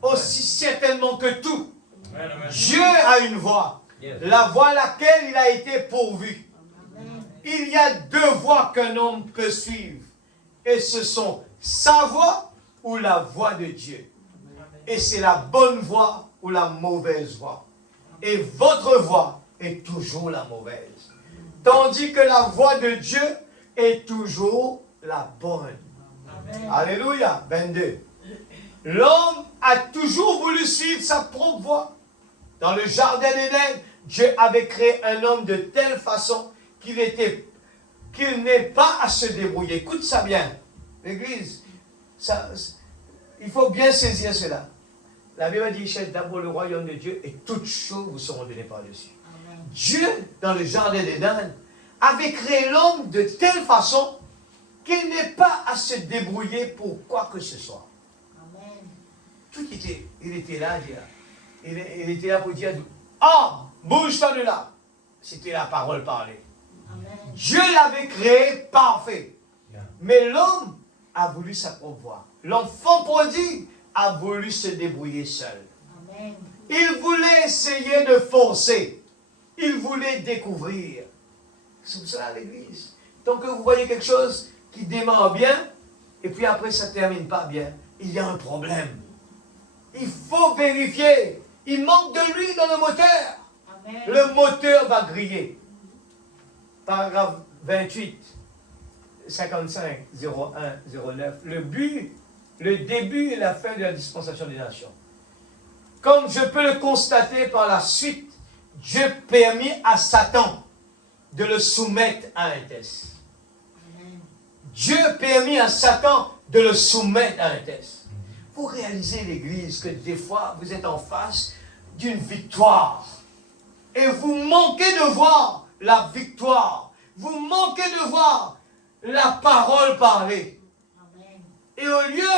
aussi certainement que tout. Amen, amen. Dieu a une voie, Yes. la voie à laquelle il a été pourvu. Il y a deux voies qu'un homme peut suivre. Et ce sont sa voie ou la voie de Dieu. Et c'est la bonne voie ou la mauvaise voie. Et votre voie est toujours la mauvaise. Tandis que la voie de Dieu est toujours la bonne. Alléluia. 22. L'homme a toujours voulu suivre sa propre voie. Dans le jardin d'Éden, Dieu avait créé un homme de telle façon qu'il n'ait pas à se débrouiller. Écoute ça bien. L'Église, il faut bien saisir cela. La Bible dit, cherche d'abord le royaume de Dieu et toutes choses vous seront données par-dessus. Dieu, dans le jardin d'Éden, avait créé l'homme de telle façon qu'il n'ait pas à se débrouiller pour quoi que ce soit. Tout était, il était là, il était là pour dire, ah, bouge-toi de là. C'était la parole parlée. Dieu l'avait créé parfait. Mais l'homme a voulu sa propre voie. L'enfant prodigue a voulu se débrouiller seul. Il voulait essayer de forcer. Il voulait découvrir. C'est pour cela l'Église. Donc vous voyez quelque chose qui démarre bien, et puis après ça ne termine pas bien, il y a un problème. Il faut vérifier. Il manque de l'huile dans le moteur. Amen. Le moteur va griller. Paragraphe 28, 55, 01, 09. Le but, le début et la fin de la dispensation des nations. Comme je peux le constater par la suite, Dieu permit à Satan de le soumettre à un test. Dieu permit à Satan de le soumettre à un test. Vous réalisez, l'Église, que des fois, vous êtes en face d'une victoire. Et vous manquez de voir la victoire. Vous manquez de voir la parole parler. Amen. Et au lieu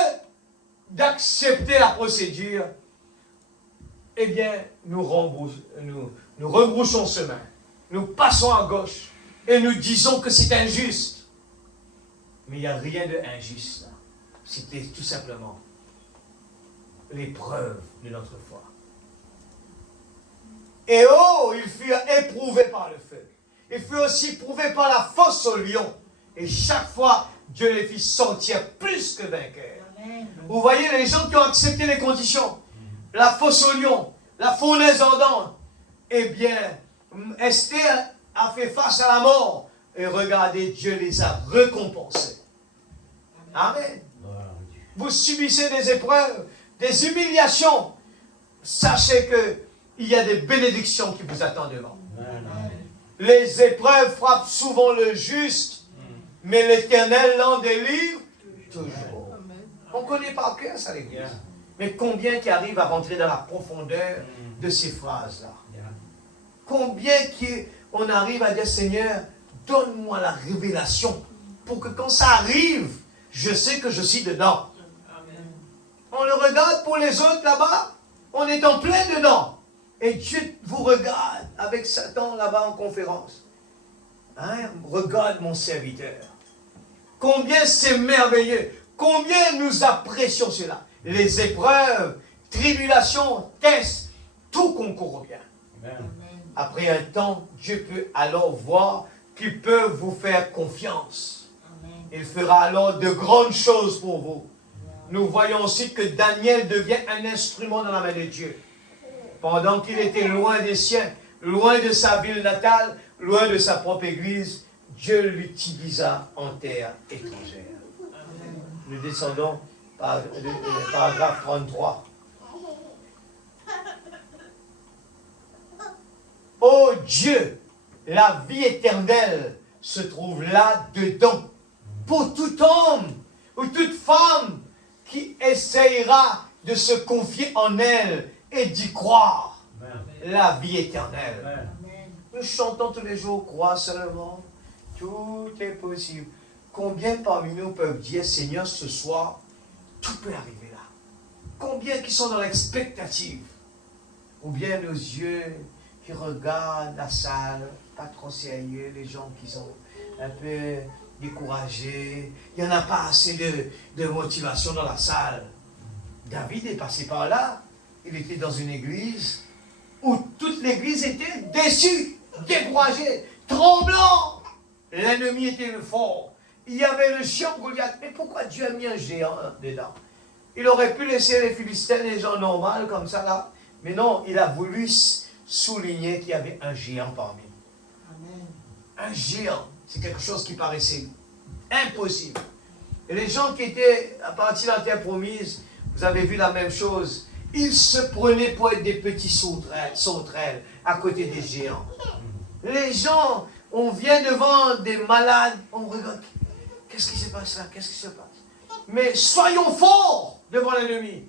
d'accepter la procédure, eh bien, nous rebroussons chemin. Nous passons à gauche et nous disons que c'est injuste. Mais il n'y a rien d'injuste là. C'était tout simplement l'épreuve de notre foi. Et oh, ils furent éprouvés par le feu. Ils furent aussi éprouvés par la fosse au lion. Et chaque fois, Dieu les fit sortir plus que vainqueurs. Amen. Vous voyez les gens qui ont accepté les conditions. La fosse au lion, la fournaise ardente. Eh bien, Esther a fait face à la mort. Et regardez, Dieu les a récompensés. Amen. Vous subissez des épreuves, des humiliations. Sachez qu'il y a des bénédictions qui vous attendent devant. Les épreuves frappent souvent le juste, mais l'Éternel l'en délivre toujours. On connaît par cœur ça, l'Église. Mais combien qui arrivent à rentrer dans la profondeur de ces phrases-là? Combien on arrive à dire, Seigneur, donne-moi la révélation pour que quand ça arrive, je sais que je suis dedans. On le regarde pour les autres là-bas, on est en plein dedans. Et Dieu vous regarde avec Satan là-bas en conférence. Hein? Regarde mon serviteur. Combien c'est merveilleux. Combien nous apprécions cela. Les épreuves, tribulations, tests, tout concourt bien. Amen. Après un temps, Dieu peut alors voir qu'il peut vous faire confiance. Amen. Il fera alors de grandes choses pour vous. Nous voyons aussi que Daniel devient un instrument dans la main de Dieu. Pendant qu'il était loin des siens, loin de sa ville natale, loin de sa propre église, Dieu l'utilisa en terre étrangère. Nous descendons par le paragraphe 33. Oh Dieu, la vie éternelle se trouve là-dedans. Pour tout homme ou toute femme qui essayera de se confier en elle et d'y croire. Amen. La vie éternelle. Amen. Nous chantons tous les jours, crois seulement, tout est possible. Combien parmi nous peuvent dire, Seigneur, ce soir, tout peut arriver là? Combien qui sont dans l'expectative? Ou bien nos yeux qui regardent la salle, pas trop sérieux, les gens qui sont un peu découragés. Il n'y en a pas assez de motivation dans la salle. David est passé par là. Il était dans une église où toute l'église était déçue, découragée, tremblant. L'ennemi était fort. Il y avait le géant Goliath. Mais pourquoi Dieu a mis un géant dedans? Il aurait pu laisser les Philistins, les gens normaux comme ça là. Mais non, il a voulu souligner qu'il y avait un géant parmi. Amen. Un géant, c'est quelque chose qui paraissait impossible. Et les gens qui étaient à partir de la terre promise, vous avez vu la même chose. Ils se prenaient pour être des petits sauterelles à côté des géants. Les gens, on vient devant des malades, on regarde. Qu'est-ce qui se passe là? Qu'est-ce qui se passe? Mais soyons forts devant l'ennemi.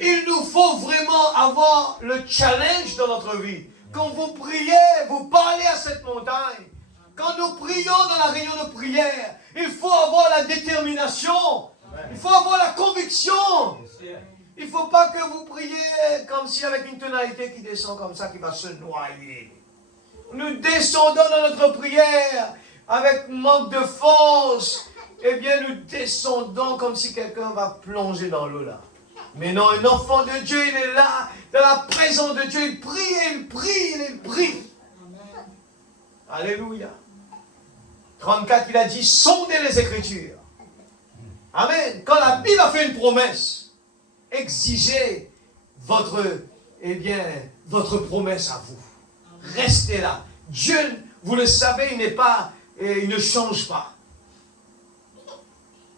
Il nous faut vraiment avoir le challenge dans notre vie. Quand vous priez, vous parlez à cette montagne. Quand nous prions dans la réunion de prière, il faut avoir la détermination. Il faut avoir la conviction. Il ne faut pas que vous priez comme si avec une tonalité qui descend comme ça, qui va se noyer. Nous descendons dans notre prière avec manque de force. Eh bien, nous descendons comme si quelqu'un va plonger dans l'eau là. Mais non, un enfant de Dieu, il est là, dans la présence de Dieu, il prie, il prie, il prie. Amen. Alléluia. 34, il a dit, sondez les Écritures. Amen. Quand la Bible a fait une promesse, exigez votre promesse à vous. Restez là. Dieu, vous le savez, il ne change pas.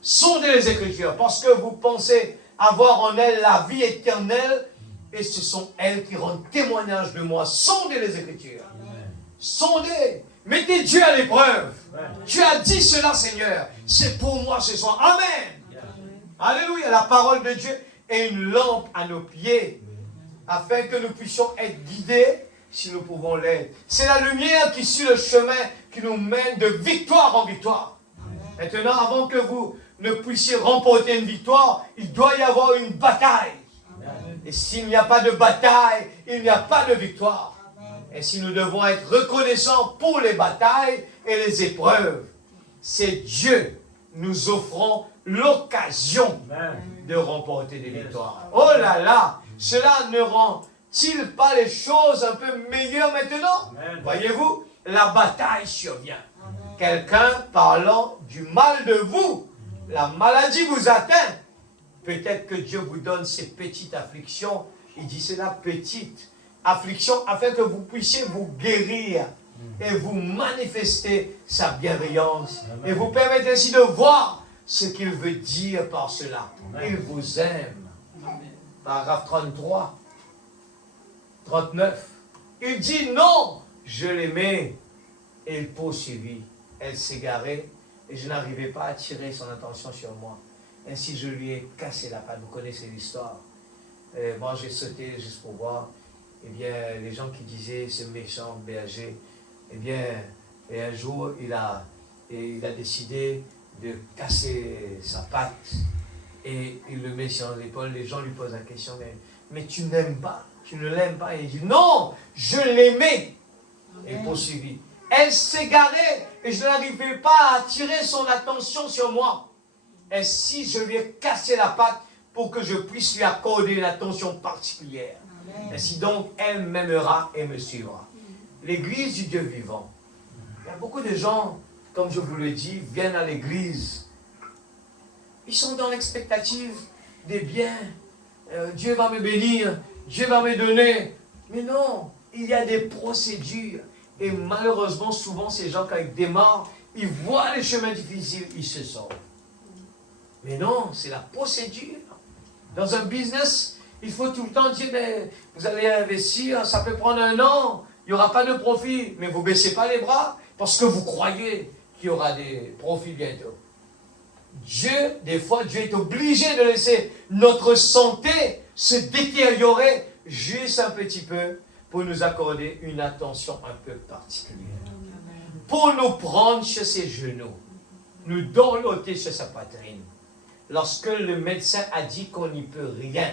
Sondez les Écritures, parce que vous pensez avoir en elles la vie éternelle, et ce sont elles qui rendent témoignage de moi. Sondez les Écritures. Amen. Sondez. Mettez Dieu à l'épreuve. Tu as dit cela, Seigneur. C'est pour moi ce soir. Amen. Amen. Alléluia. La parole de Dieu est une lampe à nos pieds, afin que nous puissions être guidés si nous pouvons l'être. C'est la lumière qui suit le chemin qui nous mène de victoire en victoire. Amen. Maintenant, avant que vous ne puissiez remporter une victoire, il doit y avoir une bataille. Amen. Et s'il n'y a pas de bataille, il n'y a pas de victoire. Amen. Et si nous devons être reconnaissants pour les batailles et les épreuves, c'est Dieu nous offrant l'occasion de remporter des victoires. Oh là là, cela ne rend-il pas les choses un peu meilleures maintenant? Amen. Voyez-vous, la bataille survient. Amen. Quelqu'un parlant du mal de vous, la maladie vous atteint. Peut-être que Dieu vous donne ces petites afflictions. Il dit c'est la petite affliction afin que vous puissiez vous guérir et vous manifestez sa bienveillance et vous permettez ainsi de voir ce qu'il veut dire par cela. Il vous aime. Paragraphe 33, 39. Il dit non, je l'aimais. Et il poursuivit. Elle s'égarait et je n'arrivais pas à attirer son attention sur moi. Ainsi je lui ai cassé la patte. Vous connaissez l'histoire. Moi j'ai sauté juste pour voir. Eh bien, les gens qui disaient ce méchant berger, eh bien, et un jour il a décidé de casser sa patte et il le met sur l'épaule. Les gens lui posent la question, mais tu n'aimes pas, tu ne l'aimes pas. Et il dit non, je l'aimais. Et poursuivit. Elle s'égarait et je n'arrivais pas à attirer son attention sur moi. Ainsi, je lui ai cassé la patte pour que je puisse lui accorder une attention particulière. Ainsi donc, elle m'aimera et me suivra. L'église du Dieu vivant. Il y a beaucoup de gens, comme je vous le dis, viennent à l'église. Ils sont dans l'expectative des biens. Dieu va me bénir, Dieu va me donner. Mais non, il y a des procédures. Et malheureusement, souvent, ces gens, quand ils démarrent, ils voient les chemins difficiles, ils se sauvent. Mais non, c'est la procédure. Dans un business, il faut tout le temps dire, mais vous allez investir, ça peut prendre 1 an, il n'y aura pas de profit. Mais vous ne baissez pas les bras parce que vous croyez qu'il y aura des profits bientôt. Dieu, des fois, Dieu est obligé de laisser notre santé se détériorer juste un petit peu pour nous accorder une attention un peu particulière. Pour nous prendre sur ses genoux, nous dorloter sur sa poitrine. Lorsque le médecin a dit qu'on n'y peut rien,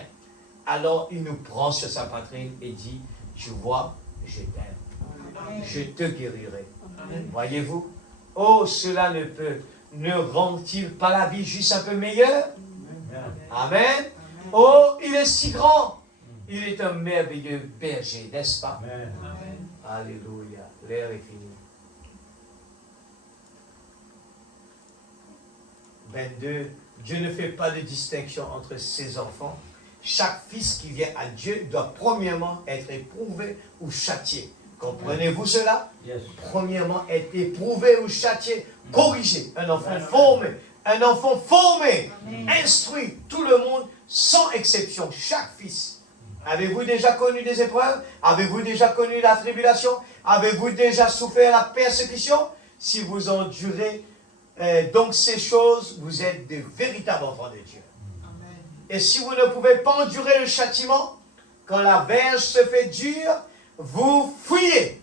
alors il nous prend sur sa poitrine et dit, tu vois, je t'aime, je te guérirai. Voyez-vous? Oh, cela ne rend-il pas la vie juste un peu meilleure? Amen. Oh, il est si grand. Il est un merveilleux berger, n'est-ce pas? Alléluia. L'air est fini. 22. Dieu ne fait pas de distinction entre ses enfants. Chaque fils qui vient à Dieu doit premièrement être éprouvé ou châtié. Comprenez-vous cela? Yes. Premièrement, être éprouvé ou châtié, corrigé. Un enfant formé, instruit, tout le monde, sans exception, chaque fils. Avez-vous déjà connu des épreuves? Avez-vous déjà connu la tribulation? Avez-vous déjà souffert la persécution? Si vous endurez donc ces choses, vous êtes de véritables enfants de Dieu. Amen. Et si vous ne pouvez pas endurer le châtiment, quand la verge se fait dure, vous fuyez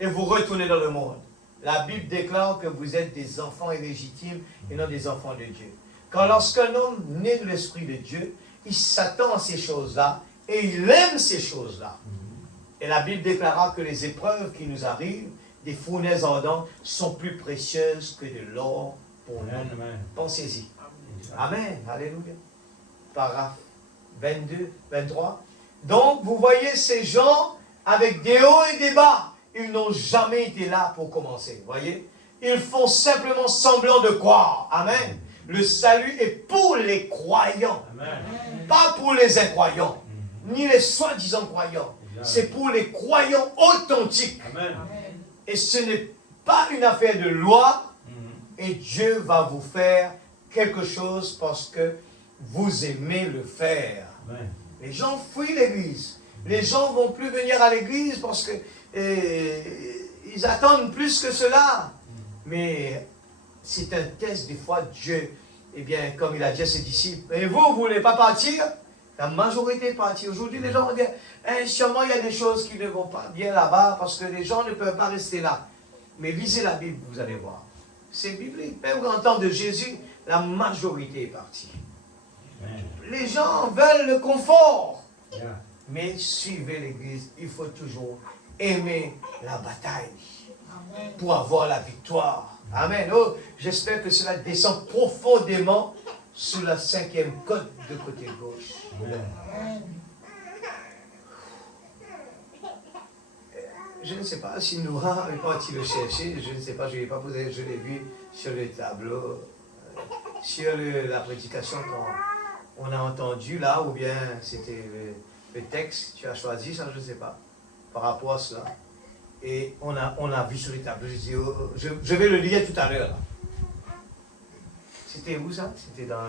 et vous retournez dans le monde. La Bible déclare que vous êtes des enfants illégitimes et non des enfants de Dieu. Quand lorsqu'un homme naît de l'Esprit de Dieu, il s'attend à ces choses-là et il aime ces choses-là. Et la Bible déclara que les épreuves qui nous arrivent, des fournaises ardentes, sont plus précieuses que de l'or pour nous. Pensez-y. Amen. Alléluia. Paragraphe 22, 23. Donc, vous voyez ces gens avec des hauts et des bas. Ils n'ont jamais été là pour commencer. Voyez? Ils font simplement semblant de croire. Amen. Le salut est pour les croyants. Amen. Pas pour les incroyants. Ni les soi-disant croyants. C'est pour les croyants authentiques. Amen. Et ce n'est pas une affaire de loi. Et Dieu va vous faire quelque chose parce que vous aimez le faire. Amen. Les gens fuient l'église. Les gens ne vont plus venir à l'église parce que ils attendent plus que cela. Mais c'est un test, des fois, Dieu, eh bien, comme il a dit à ses disciples, et vous ne voulez pas partir? La majorité partit. Aujourd'hui, les gens vont dire, sûrement il y a des choses qui ne vont pas bien là-bas parce que les gens ne peuvent pas rester là. Mais lisez la Bible, vous allez voir. C'est biblique. Même en temps de Jésus, la majorité est partie. Amen. Les gens veulent le confort. Yeah. Mais suivez l'église, il faut toujours aimer la bataille. Amen. Pour avoir la victoire. Amen. Oh, j'espère que cela descend profondément sur la 5e côte de côté gauche. Amen. Je ne sais pas si Noah est parti le chercher, je ne sais pas, je ne l'ai pas posé, je l'ai vu sur le tableau, sur la prédication qu'on a entendue là, ou bien c'était le texte, tu as choisi ça, je ne sais pas, par rapport à cela. Et on a vu sur les tableaux. Je vais le lire tout à l'heure. C'était où ça? C'était dans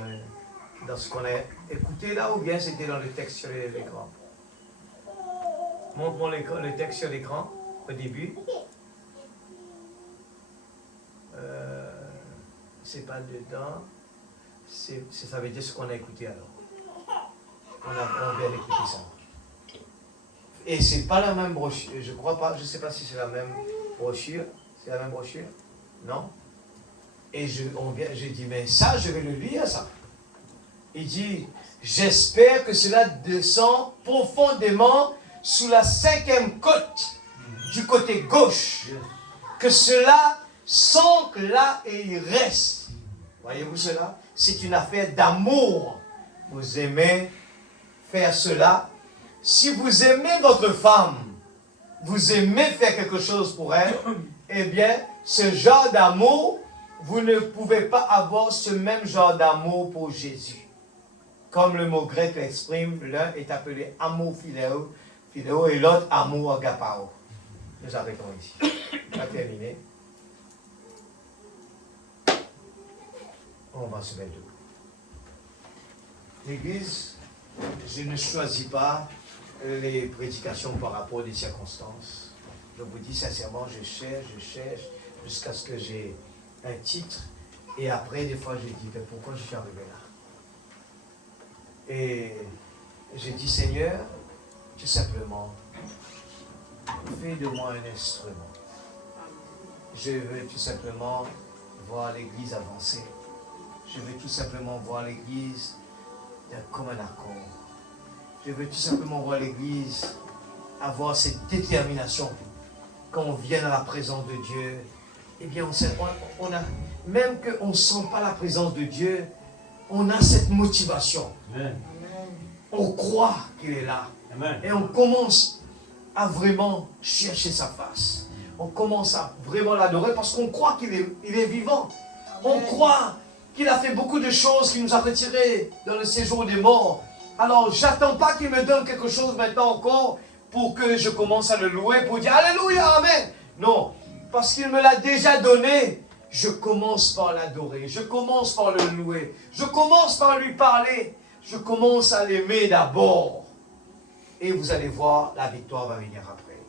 ce qu'on a écouté là, ou bien c'était dans le texte sur l'écran? Montre-moi le texte sur l'écran au début. C'est pas dedans. Ça veut dire ce qu'on a écouté alors. On vient d'écouter ça. Et c'est pas la même brochure, je crois pas, je sais pas si c'est la même brochure. C'est la même brochure? Non? Et je dis, mais ça, je vais le lire, ça. Il dit, j'espère que cela descend profondément sous la 5e côte, du côté gauche. Que cela s'ancre là et il reste. Voyez-vous cela? C'est une affaire d'amour. Vous aimez faire cela. Si vous aimez votre femme, vous aimez faire quelque chose pour elle, eh bien, ce genre d'amour, vous ne pouvez pas avoir ce même genre d'amour pour Jésus. Comme le mot grec l'exprime, l'un est appelé amour philéo, et l'autre amour agapao. Nous arrêtons ici. On va terminer. On va se mettre debout. L'Église, je ne choisis pas les prédications par rapport aux circonstances. Je vous dis sincèrement, je cherche, jusqu'à ce que j'ai un titre. Et après, des fois, je dis, mais pourquoi je suis arrivé là? Et j'ai dit, Seigneur, tout simplement, fais de moi un instrument. Je veux tout simplement voir l'Église avancer. Je veux tout simplement voir l'Église comme un accord. Je veux tout simplement voir l'Église avoir cette détermination. Quand on vient dans la présence de Dieu, eh bien, on a, même qu'on ne sent pas la présence de Dieu, on a cette motivation. Amen. On croit qu'il est là. Amen. Et on commence à vraiment chercher sa face. On commence à vraiment l'adorer parce qu'on croit qu'il est vivant. On croit qu'il a fait beaucoup de choses, qu'il nous a retirés dans le séjour des morts. Alors, j'attends pas qu'il me donne quelque chose maintenant encore pour que je commence à le louer, pour dire Alléluia, Amen. Non, parce qu'il me l'a déjà donné, je commence par l'adorer, je commence par le louer, je commence par lui parler, je commence à l'aimer d'abord. Et vous allez voir, la victoire va venir après.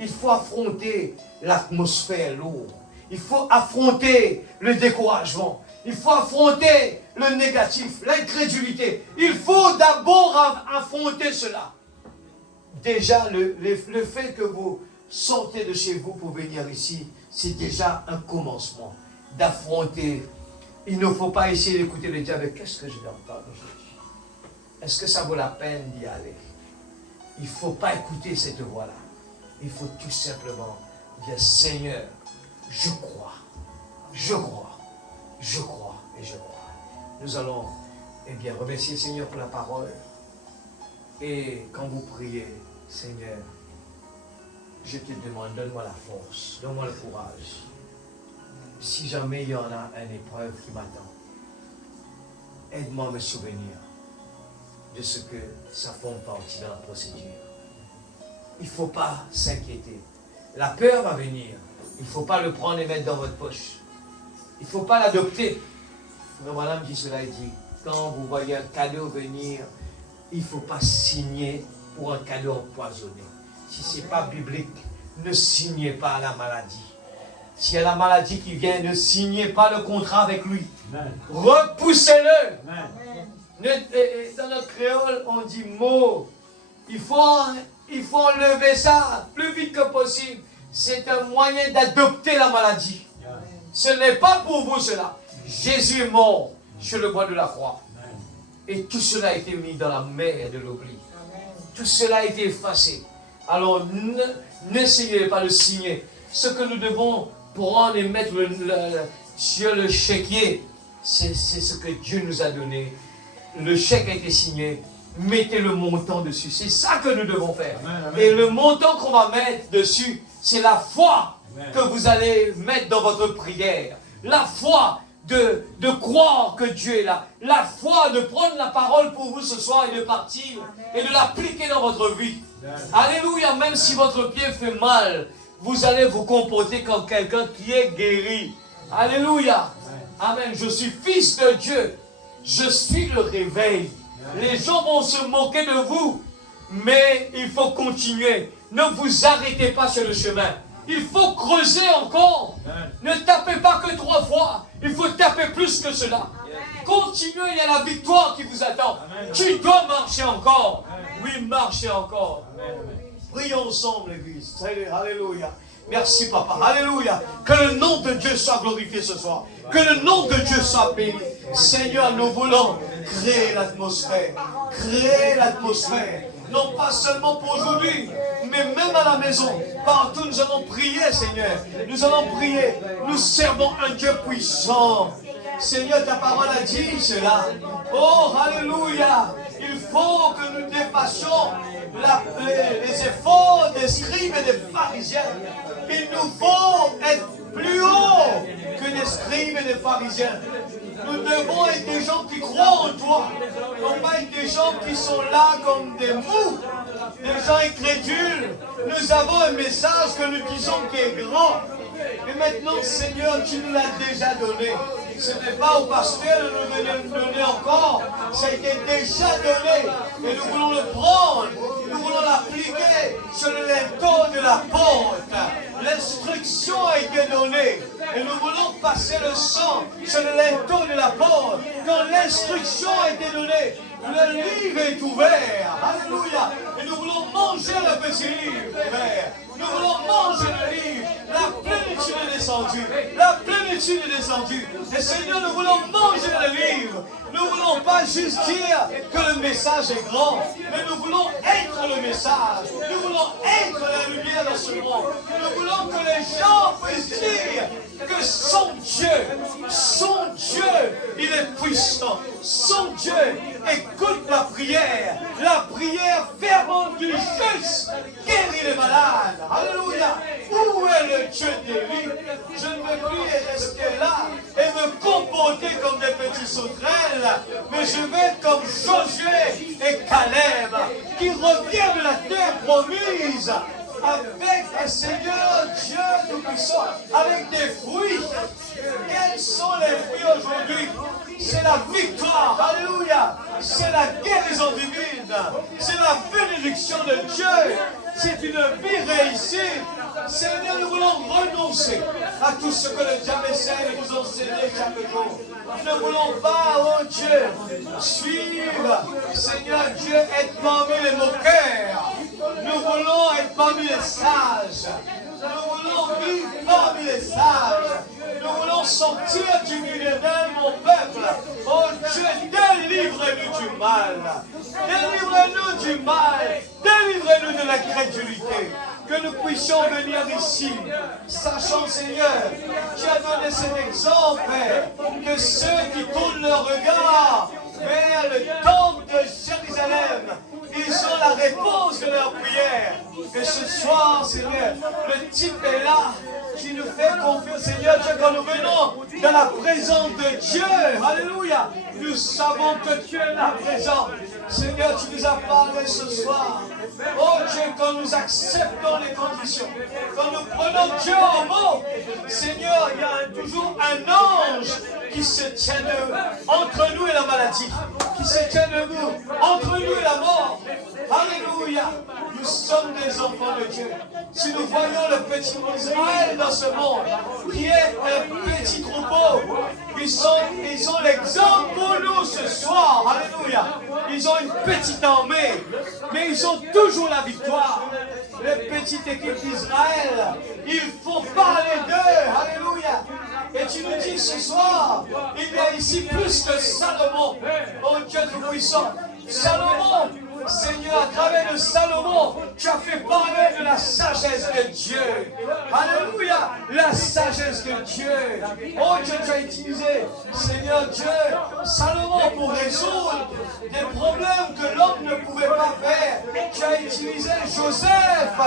Il faut affronter l'atmosphère lourde. Il faut affronter le découragement. Il faut affronter le négatif, l'incrédulité. Il faut d'abord affronter cela. Déjà, le fait que vous sortez de chez vous pour venir ici, c'est déjà un commencement d'affronter. Il ne faut pas essayer d'écouter le diable. Qu'est-ce que je vais entendre aujourd'hui? Est-ce que ça vaut la peine d'y aller? Il ne faut pas écouter cette voix-là. Il faut tout simplement dire, Seigneur, je crois, je crois, je crois et je crois. Nous allons remercier le Seigneur pour la parole. Et quand vous priez, Seigneur, je te demande, donne-moi la force, donne-moi le courage. Si jamais il y en a une épreuve qui m'attend, aide-moi à me souvenir de ce que ça forme partie de la procédure. Il ne faut pas s'inquiéter. La peur va venir. Il ne faut pas le prendre et mettre dans votre poche. Il ne faut pas l'adopter. Frère Madame dit cela, il dit, quand vous voyez un cadeau venir, il ne faut pas signer pour un cadeau empoisonné. Si ce n'est pas biblique, ne signez pas à la maladie. S'il y a la maladie qui vient, ne signez pas le contrat avec lui. Amen. Repoussez-le. Amen. Dans notre créole, on dit mot. Il faut enlever ça plus vite que possible. C'est un moyen d'adopter la maladie. Ce n'est pas pour vous cela. Jésus est mort sur le bois de la croix. Et tout cela a été mis dans la mer de l'oubli. Tout cela a été effacé. Alors n'essayez pas de signer. Ce que nous devons prendre et mettre sur le chéquier, c'est ce que Dieu nous a donné. Le chèque a été signé. Mettez le montant dessus. C'est ça que nous devons faire. Amen, amen. Et le montant qu'on va mettre dessus, c'est la foi Amen. que vous allez mettre dans votre prière. La foi de croire que Dieu est là. La foi de prendre la parole pour vous ce soir et de partir et de l'appliquer dans votre vie. Amen. Alléluia, même si votre pied fait mal, vous allez vous comporter comme quelqu'un qui est guéri. Alléluia. Amen. Je suis fils de Dieu. Je suis le réveil. Les gens vont se moquer de vous, mais il faut continuer. Ne vous arrêtez pas sur le chemin. Il faut creuser encore. Ne tapez pas que 3 fois. Il faut taper plus que cela. Continuez, il y a la victoire qui vous attend. Tu dois marcher encore. Oui, marchez encore. Prions ensemble, l'Église. Alléluia. Merci, Papa. Alléluia. Que le nom de Dieu soit glorifié ce soir. Que le nom de Dieu soit béni. Seigneur, nous voulons créer l'atmosphère. Créer l'atmosphère. Non pas seulement pour aujourd'hui, mais même à la maison. Partout, nous allons prier, Seigneur. Nous allons prier. Nous servons un Dieu puissant. Seigneur, ta parole a dit cela. Oh, alléluia. Il faut que nous dépassions les efforts des scribes et des pharisiens. Il nous faut être plus haut que des scribes et des pharisiens. Nous devons être des gens qui croient en toi. Non pas être des gens qui sont là comme des mous, des gens incrédules. Nous avons un message que nous disons qui est grand. Et maintenant, Seigneur, tu nous l'as déjà donné. Ce n'est pas au pasteur de nous donner encore. Ça a été déjà donné. Et nous voulons le prendre. Nous voulons l'appliquer sur le linteau de la porte. L'instruction a été donnée. Et nous voulons passer le sang sur le linteau de la porte. Quand l'instruction a été donnée, le livre est ouvert. Alléluia. Et nous voulons manger le petit livre ouvert. Nous voulons manger le livre. La plénitude est descendue. La plénitude est descendue. Et Seigneur, nous voulons manger le livre. Nous ne voulons pas juste dire que le message est grand, mais nous voulons être le message. Nous voulons être la lumière dans ce monde. Nous voulons que les gens puissent dire que son Dieu, il est puissant. Son Dieu écoute la prière fervente du juste guérit les malades. Alléluia. Où est le Dieu d'Élie? Je ne veux plus rester là et me comporter comme des petits sauterelles, mais je vais être comme Josué et Caleb qui reviennent de la terre promise avec un Seigneur Dieu Tout-Puissant, avec des fruits. Quels sont les fruits aujourd'hui? C'est la victoire, alléluia. C'est la guérison divine. C'est la bénédiction de Dieu. C'est une vie réussie. Seigneur, nous voulons renoncer à tout ce que le diable essaie de nous enseigner chaque jour. Nous ne voulons pas, oh Dieu, suivre, Seigneur Dieu, être parmi les moqueurs. Nous voulons être parmi les sages. Nous voulons vivre parmi les sages. Nous voulons sortir du milieu d'elle, mon peuple. Oh Dieu, délivre-nous du mal. Délivre-nous du mal. Délivre-nous de l'incrédulité. Que nous puissions venir ici, sachant, Seigneur, tu as donné cet exemple, que ceux qui tournent leur regard vers le temple de Jérusalem, ils ont la réponse de leur prière. Et ce soir, Seigneur, le type est là, qui nous fait confiance, Seigneur Dieu, quand nous venons dans la présence de Dieu. Alléluia. Nous savons que tu es là présent. Seigneur, tu nous as parlé ce soir. Oh Dieu, quand nous acceptons les conditions, quand nous prenons Dieu en mot, Seigneur, il y a toujours un ange qui se tient entre nous et la maladie, qui se tient debout entre nous et la mort. Alléluia. Nous sommes des enfants de Dieu. Si nous voyons le petit Israël dans ce monde, qui est un petit troupeau, ils ont l'exemple pour nous ce soir. Alléluia. Ils ont une petite armée, mais ils ont toujours la victoire. Les petites équipes d'Israël, il faut parler d'eux. Alléluia. Et tu nous dis ce soir, il y a ici plus que Salomon. Oh Dieu Tout-Puissant. Salomon, Seigneur, à travers de Salomon, tu as fait parler de la sagesse de Dieu. Alléluia, la sagesse de Dieu. Oh Dieu, tu as utilisé, Seigneur Dieu, Salomon pour résoudre des problèmes que l'homme ne pouvait pas faire. Tu as utilisé Joseph,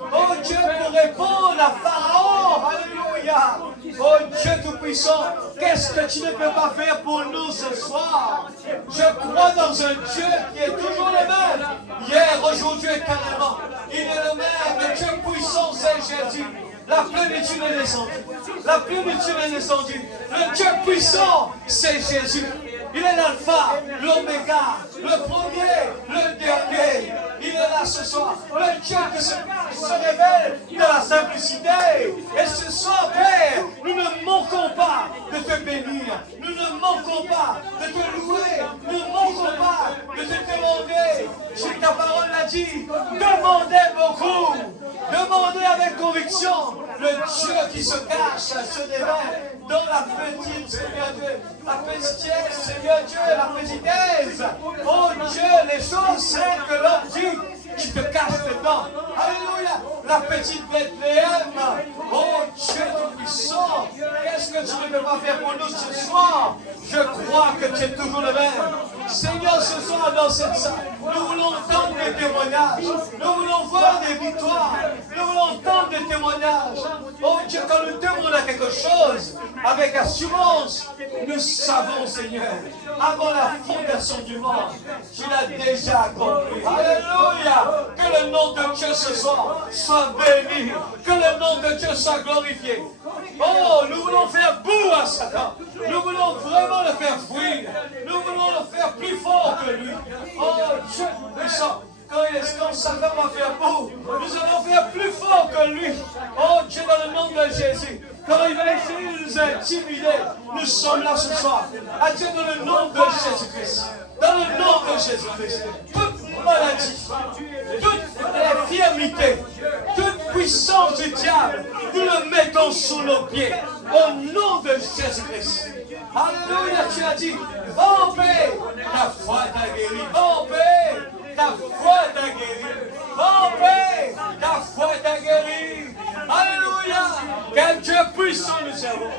oh Dieu, pour répondre à Pharaon. Alléluia. Alléluia. Oh Dieu Tout-Puissant, qu'est-ce que tu ne peux pas faire pour nous ce soir? Je crois dans un Dieu qui est toujours le même. Hier, aujourd'hui, éternellement. Il est le même. Le Dieu puissant, c'est Jésus. La plénitude est descendue. La plénitude est descendue. Le Dieu puissant, c'est Jésus. Il est l'alpha, l'oméga, le premier, le dernier. Il est là ce soir. Le Dieu qui se révèle dans la simplicité. Et ce soir, Père, nous ne manquons pas de te bénir. Nous ne manquons pas de te louer. Nous ne manquons pas de te demander. Ta parole l'a dit. Demandez beaucoup. Demandez avec conviction. Le Dieu qui se cache se révèle dans la petite, Seigneur Dieu. La petitesse, Seigneur Dieu, la petitesse. Oh Dieu, les choses simples que l'homme dit, tu te caches dedans. Alléluia. La petite Bethléem. Oh Dieu Tout-Puissant. Qu'est-ce que tu ne peux pas faire pour nous ce soir? Je crois que tu es toujours le même. Seigneur, ce soir dans cette salle, nous voulons entendre des témoignages. Nous voulons voir des victoires. Nous voulons entendre des témoignages. Oh Dieu, quand nous demandons quelque chose, avec assurance, nous savons, Seigneur, avant la fondation du monde, tu l'as déjà accompli. Alléluia. Que le nom de Dieu ce soir soit béni. Que le nom de Dieu soit glorifié. Oh, nous voulons faire boue à Satan. Nous voulons vraiment le faire fuir. Nous voulons le faire plus fort que lui. Oh, Dieu puissant. Quand Satan va faire boue, nous allons faire plus fort que lui. Oh Dieu, dans le nom de Jésus. Quand il va essayer de nous intimider, nous sommes là ce soir. À Dieu, dans le nom de Jésus-Christ. Dans le nom de Jésus-Christ. Toute maladie, toute infirmité, toute puissance du diable, nous le mettons sous nos pieds. Au nom de Jésus-Christ. Alléluia, tu as dit, va en paix, ta foi t'a guéri. Va en paix, ta foi t'a guéri. Va en paix, ta foi t'a guéri. Alléluia. Quel Dieu puissant nous servons.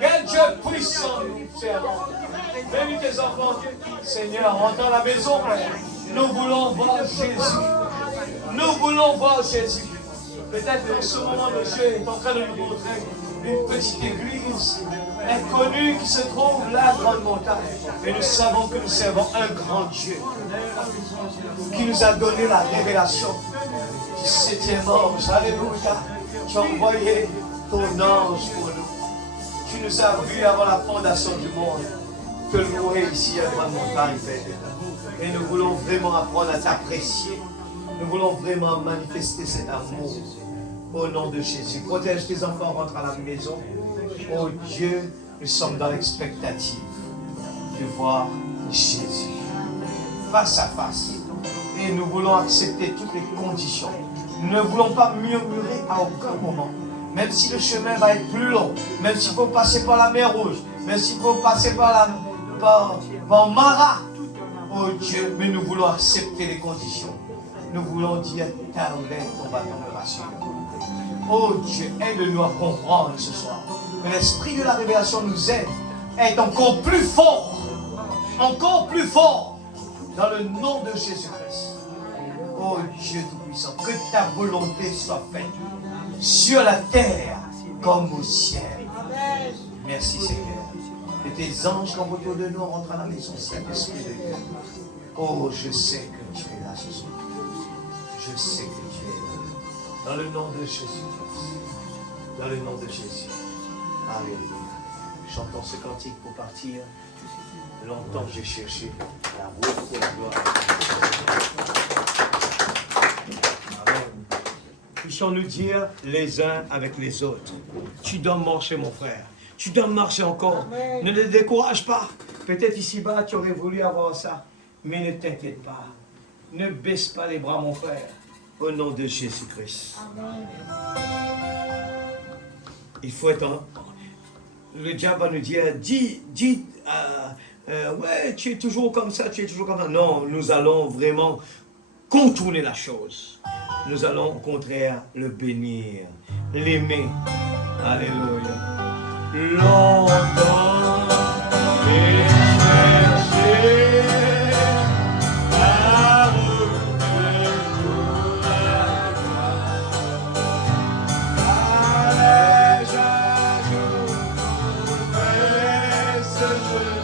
Quel Dieu puissant nous servons. Bénis tes enfants. Seigneur, rentre dans la maison. Nous voulons voir Jésus. Nous voulons voir Jésus. Peut-être que ce moment de Dieu est en train de nous montrer une petite église inconnue qui se trouve là, grande montagne. Mais nous savons que nous servons un grand Dieu qui nous a donné la révélation du 7e ange. Alléluia. Tu as envoyé ton ange pour nous. Tu nous as vus avant la fondation du monde. Te louer ici à grande montagne, Père. Et nous voulons vraiment apprendre à t'apprécier. Nous voulons vraiment manifester cet amour. Au nom de Jésus. Protège tes enfants, rentre à la maison. Oh Dieu, nous sommes dans l'expectative de voir Jésus face à face. Et nous voulons accepter toutes les conditions. Nous ne voulons pas murmurer à aucun moment. Même si le chemin va être plus long, même s'il faut passer par la mer Rouge, même s'il faut passer par Mara. Oh Dieu, mais nous voulons accepter les conditions. Nous voulons dire, Éternel, ton bâton me rassure. Oh Dieu, aide-nous à comprendre ce soir. Que l'esprit de la révélation nous aide à être encore plus fort. Encore plus fort. Dans le nom de Jésus-Christ. Oh Dieu Tout-Puissant, que ta volonté soit faite. Sur la terre comme au ciel. Merci Seigneur. Que tes anges comme autour de nous rentrent à la maison, Saint-Esprit de Dieu. Oh, je sais que tu es là ce soir. Je sais que tu es là. Dans le nom de Jésus-Christ. Dans le nom de Jésus. Alléluia. Chantons ce cantique pour partir. Longtemps j'ai cherché la route pour la gloire. Amen. Puissions-nous dire les uns avec les autres. Tu dois marcher, mon frère. Tu dois marcher encore. Amen. Ne te décourage pas. Peut-être ici-bas, tu aurais voulu avoir ça. Mais ne t'inquiète pas. Ne baisse pas les bras, mon frère. Au nom de Jésus-Christ. Amen. Il faut être... Le diable va nous dire, dis, ouais, tu es toujours comme ça, tu es toujours comme ça. Non, nous allons vraiment contourner la chose. Nous allons au contraire le bénir, l'aimer. Alléluia. Longtemps j'ai cherché la route de la gloire. Allais-je ce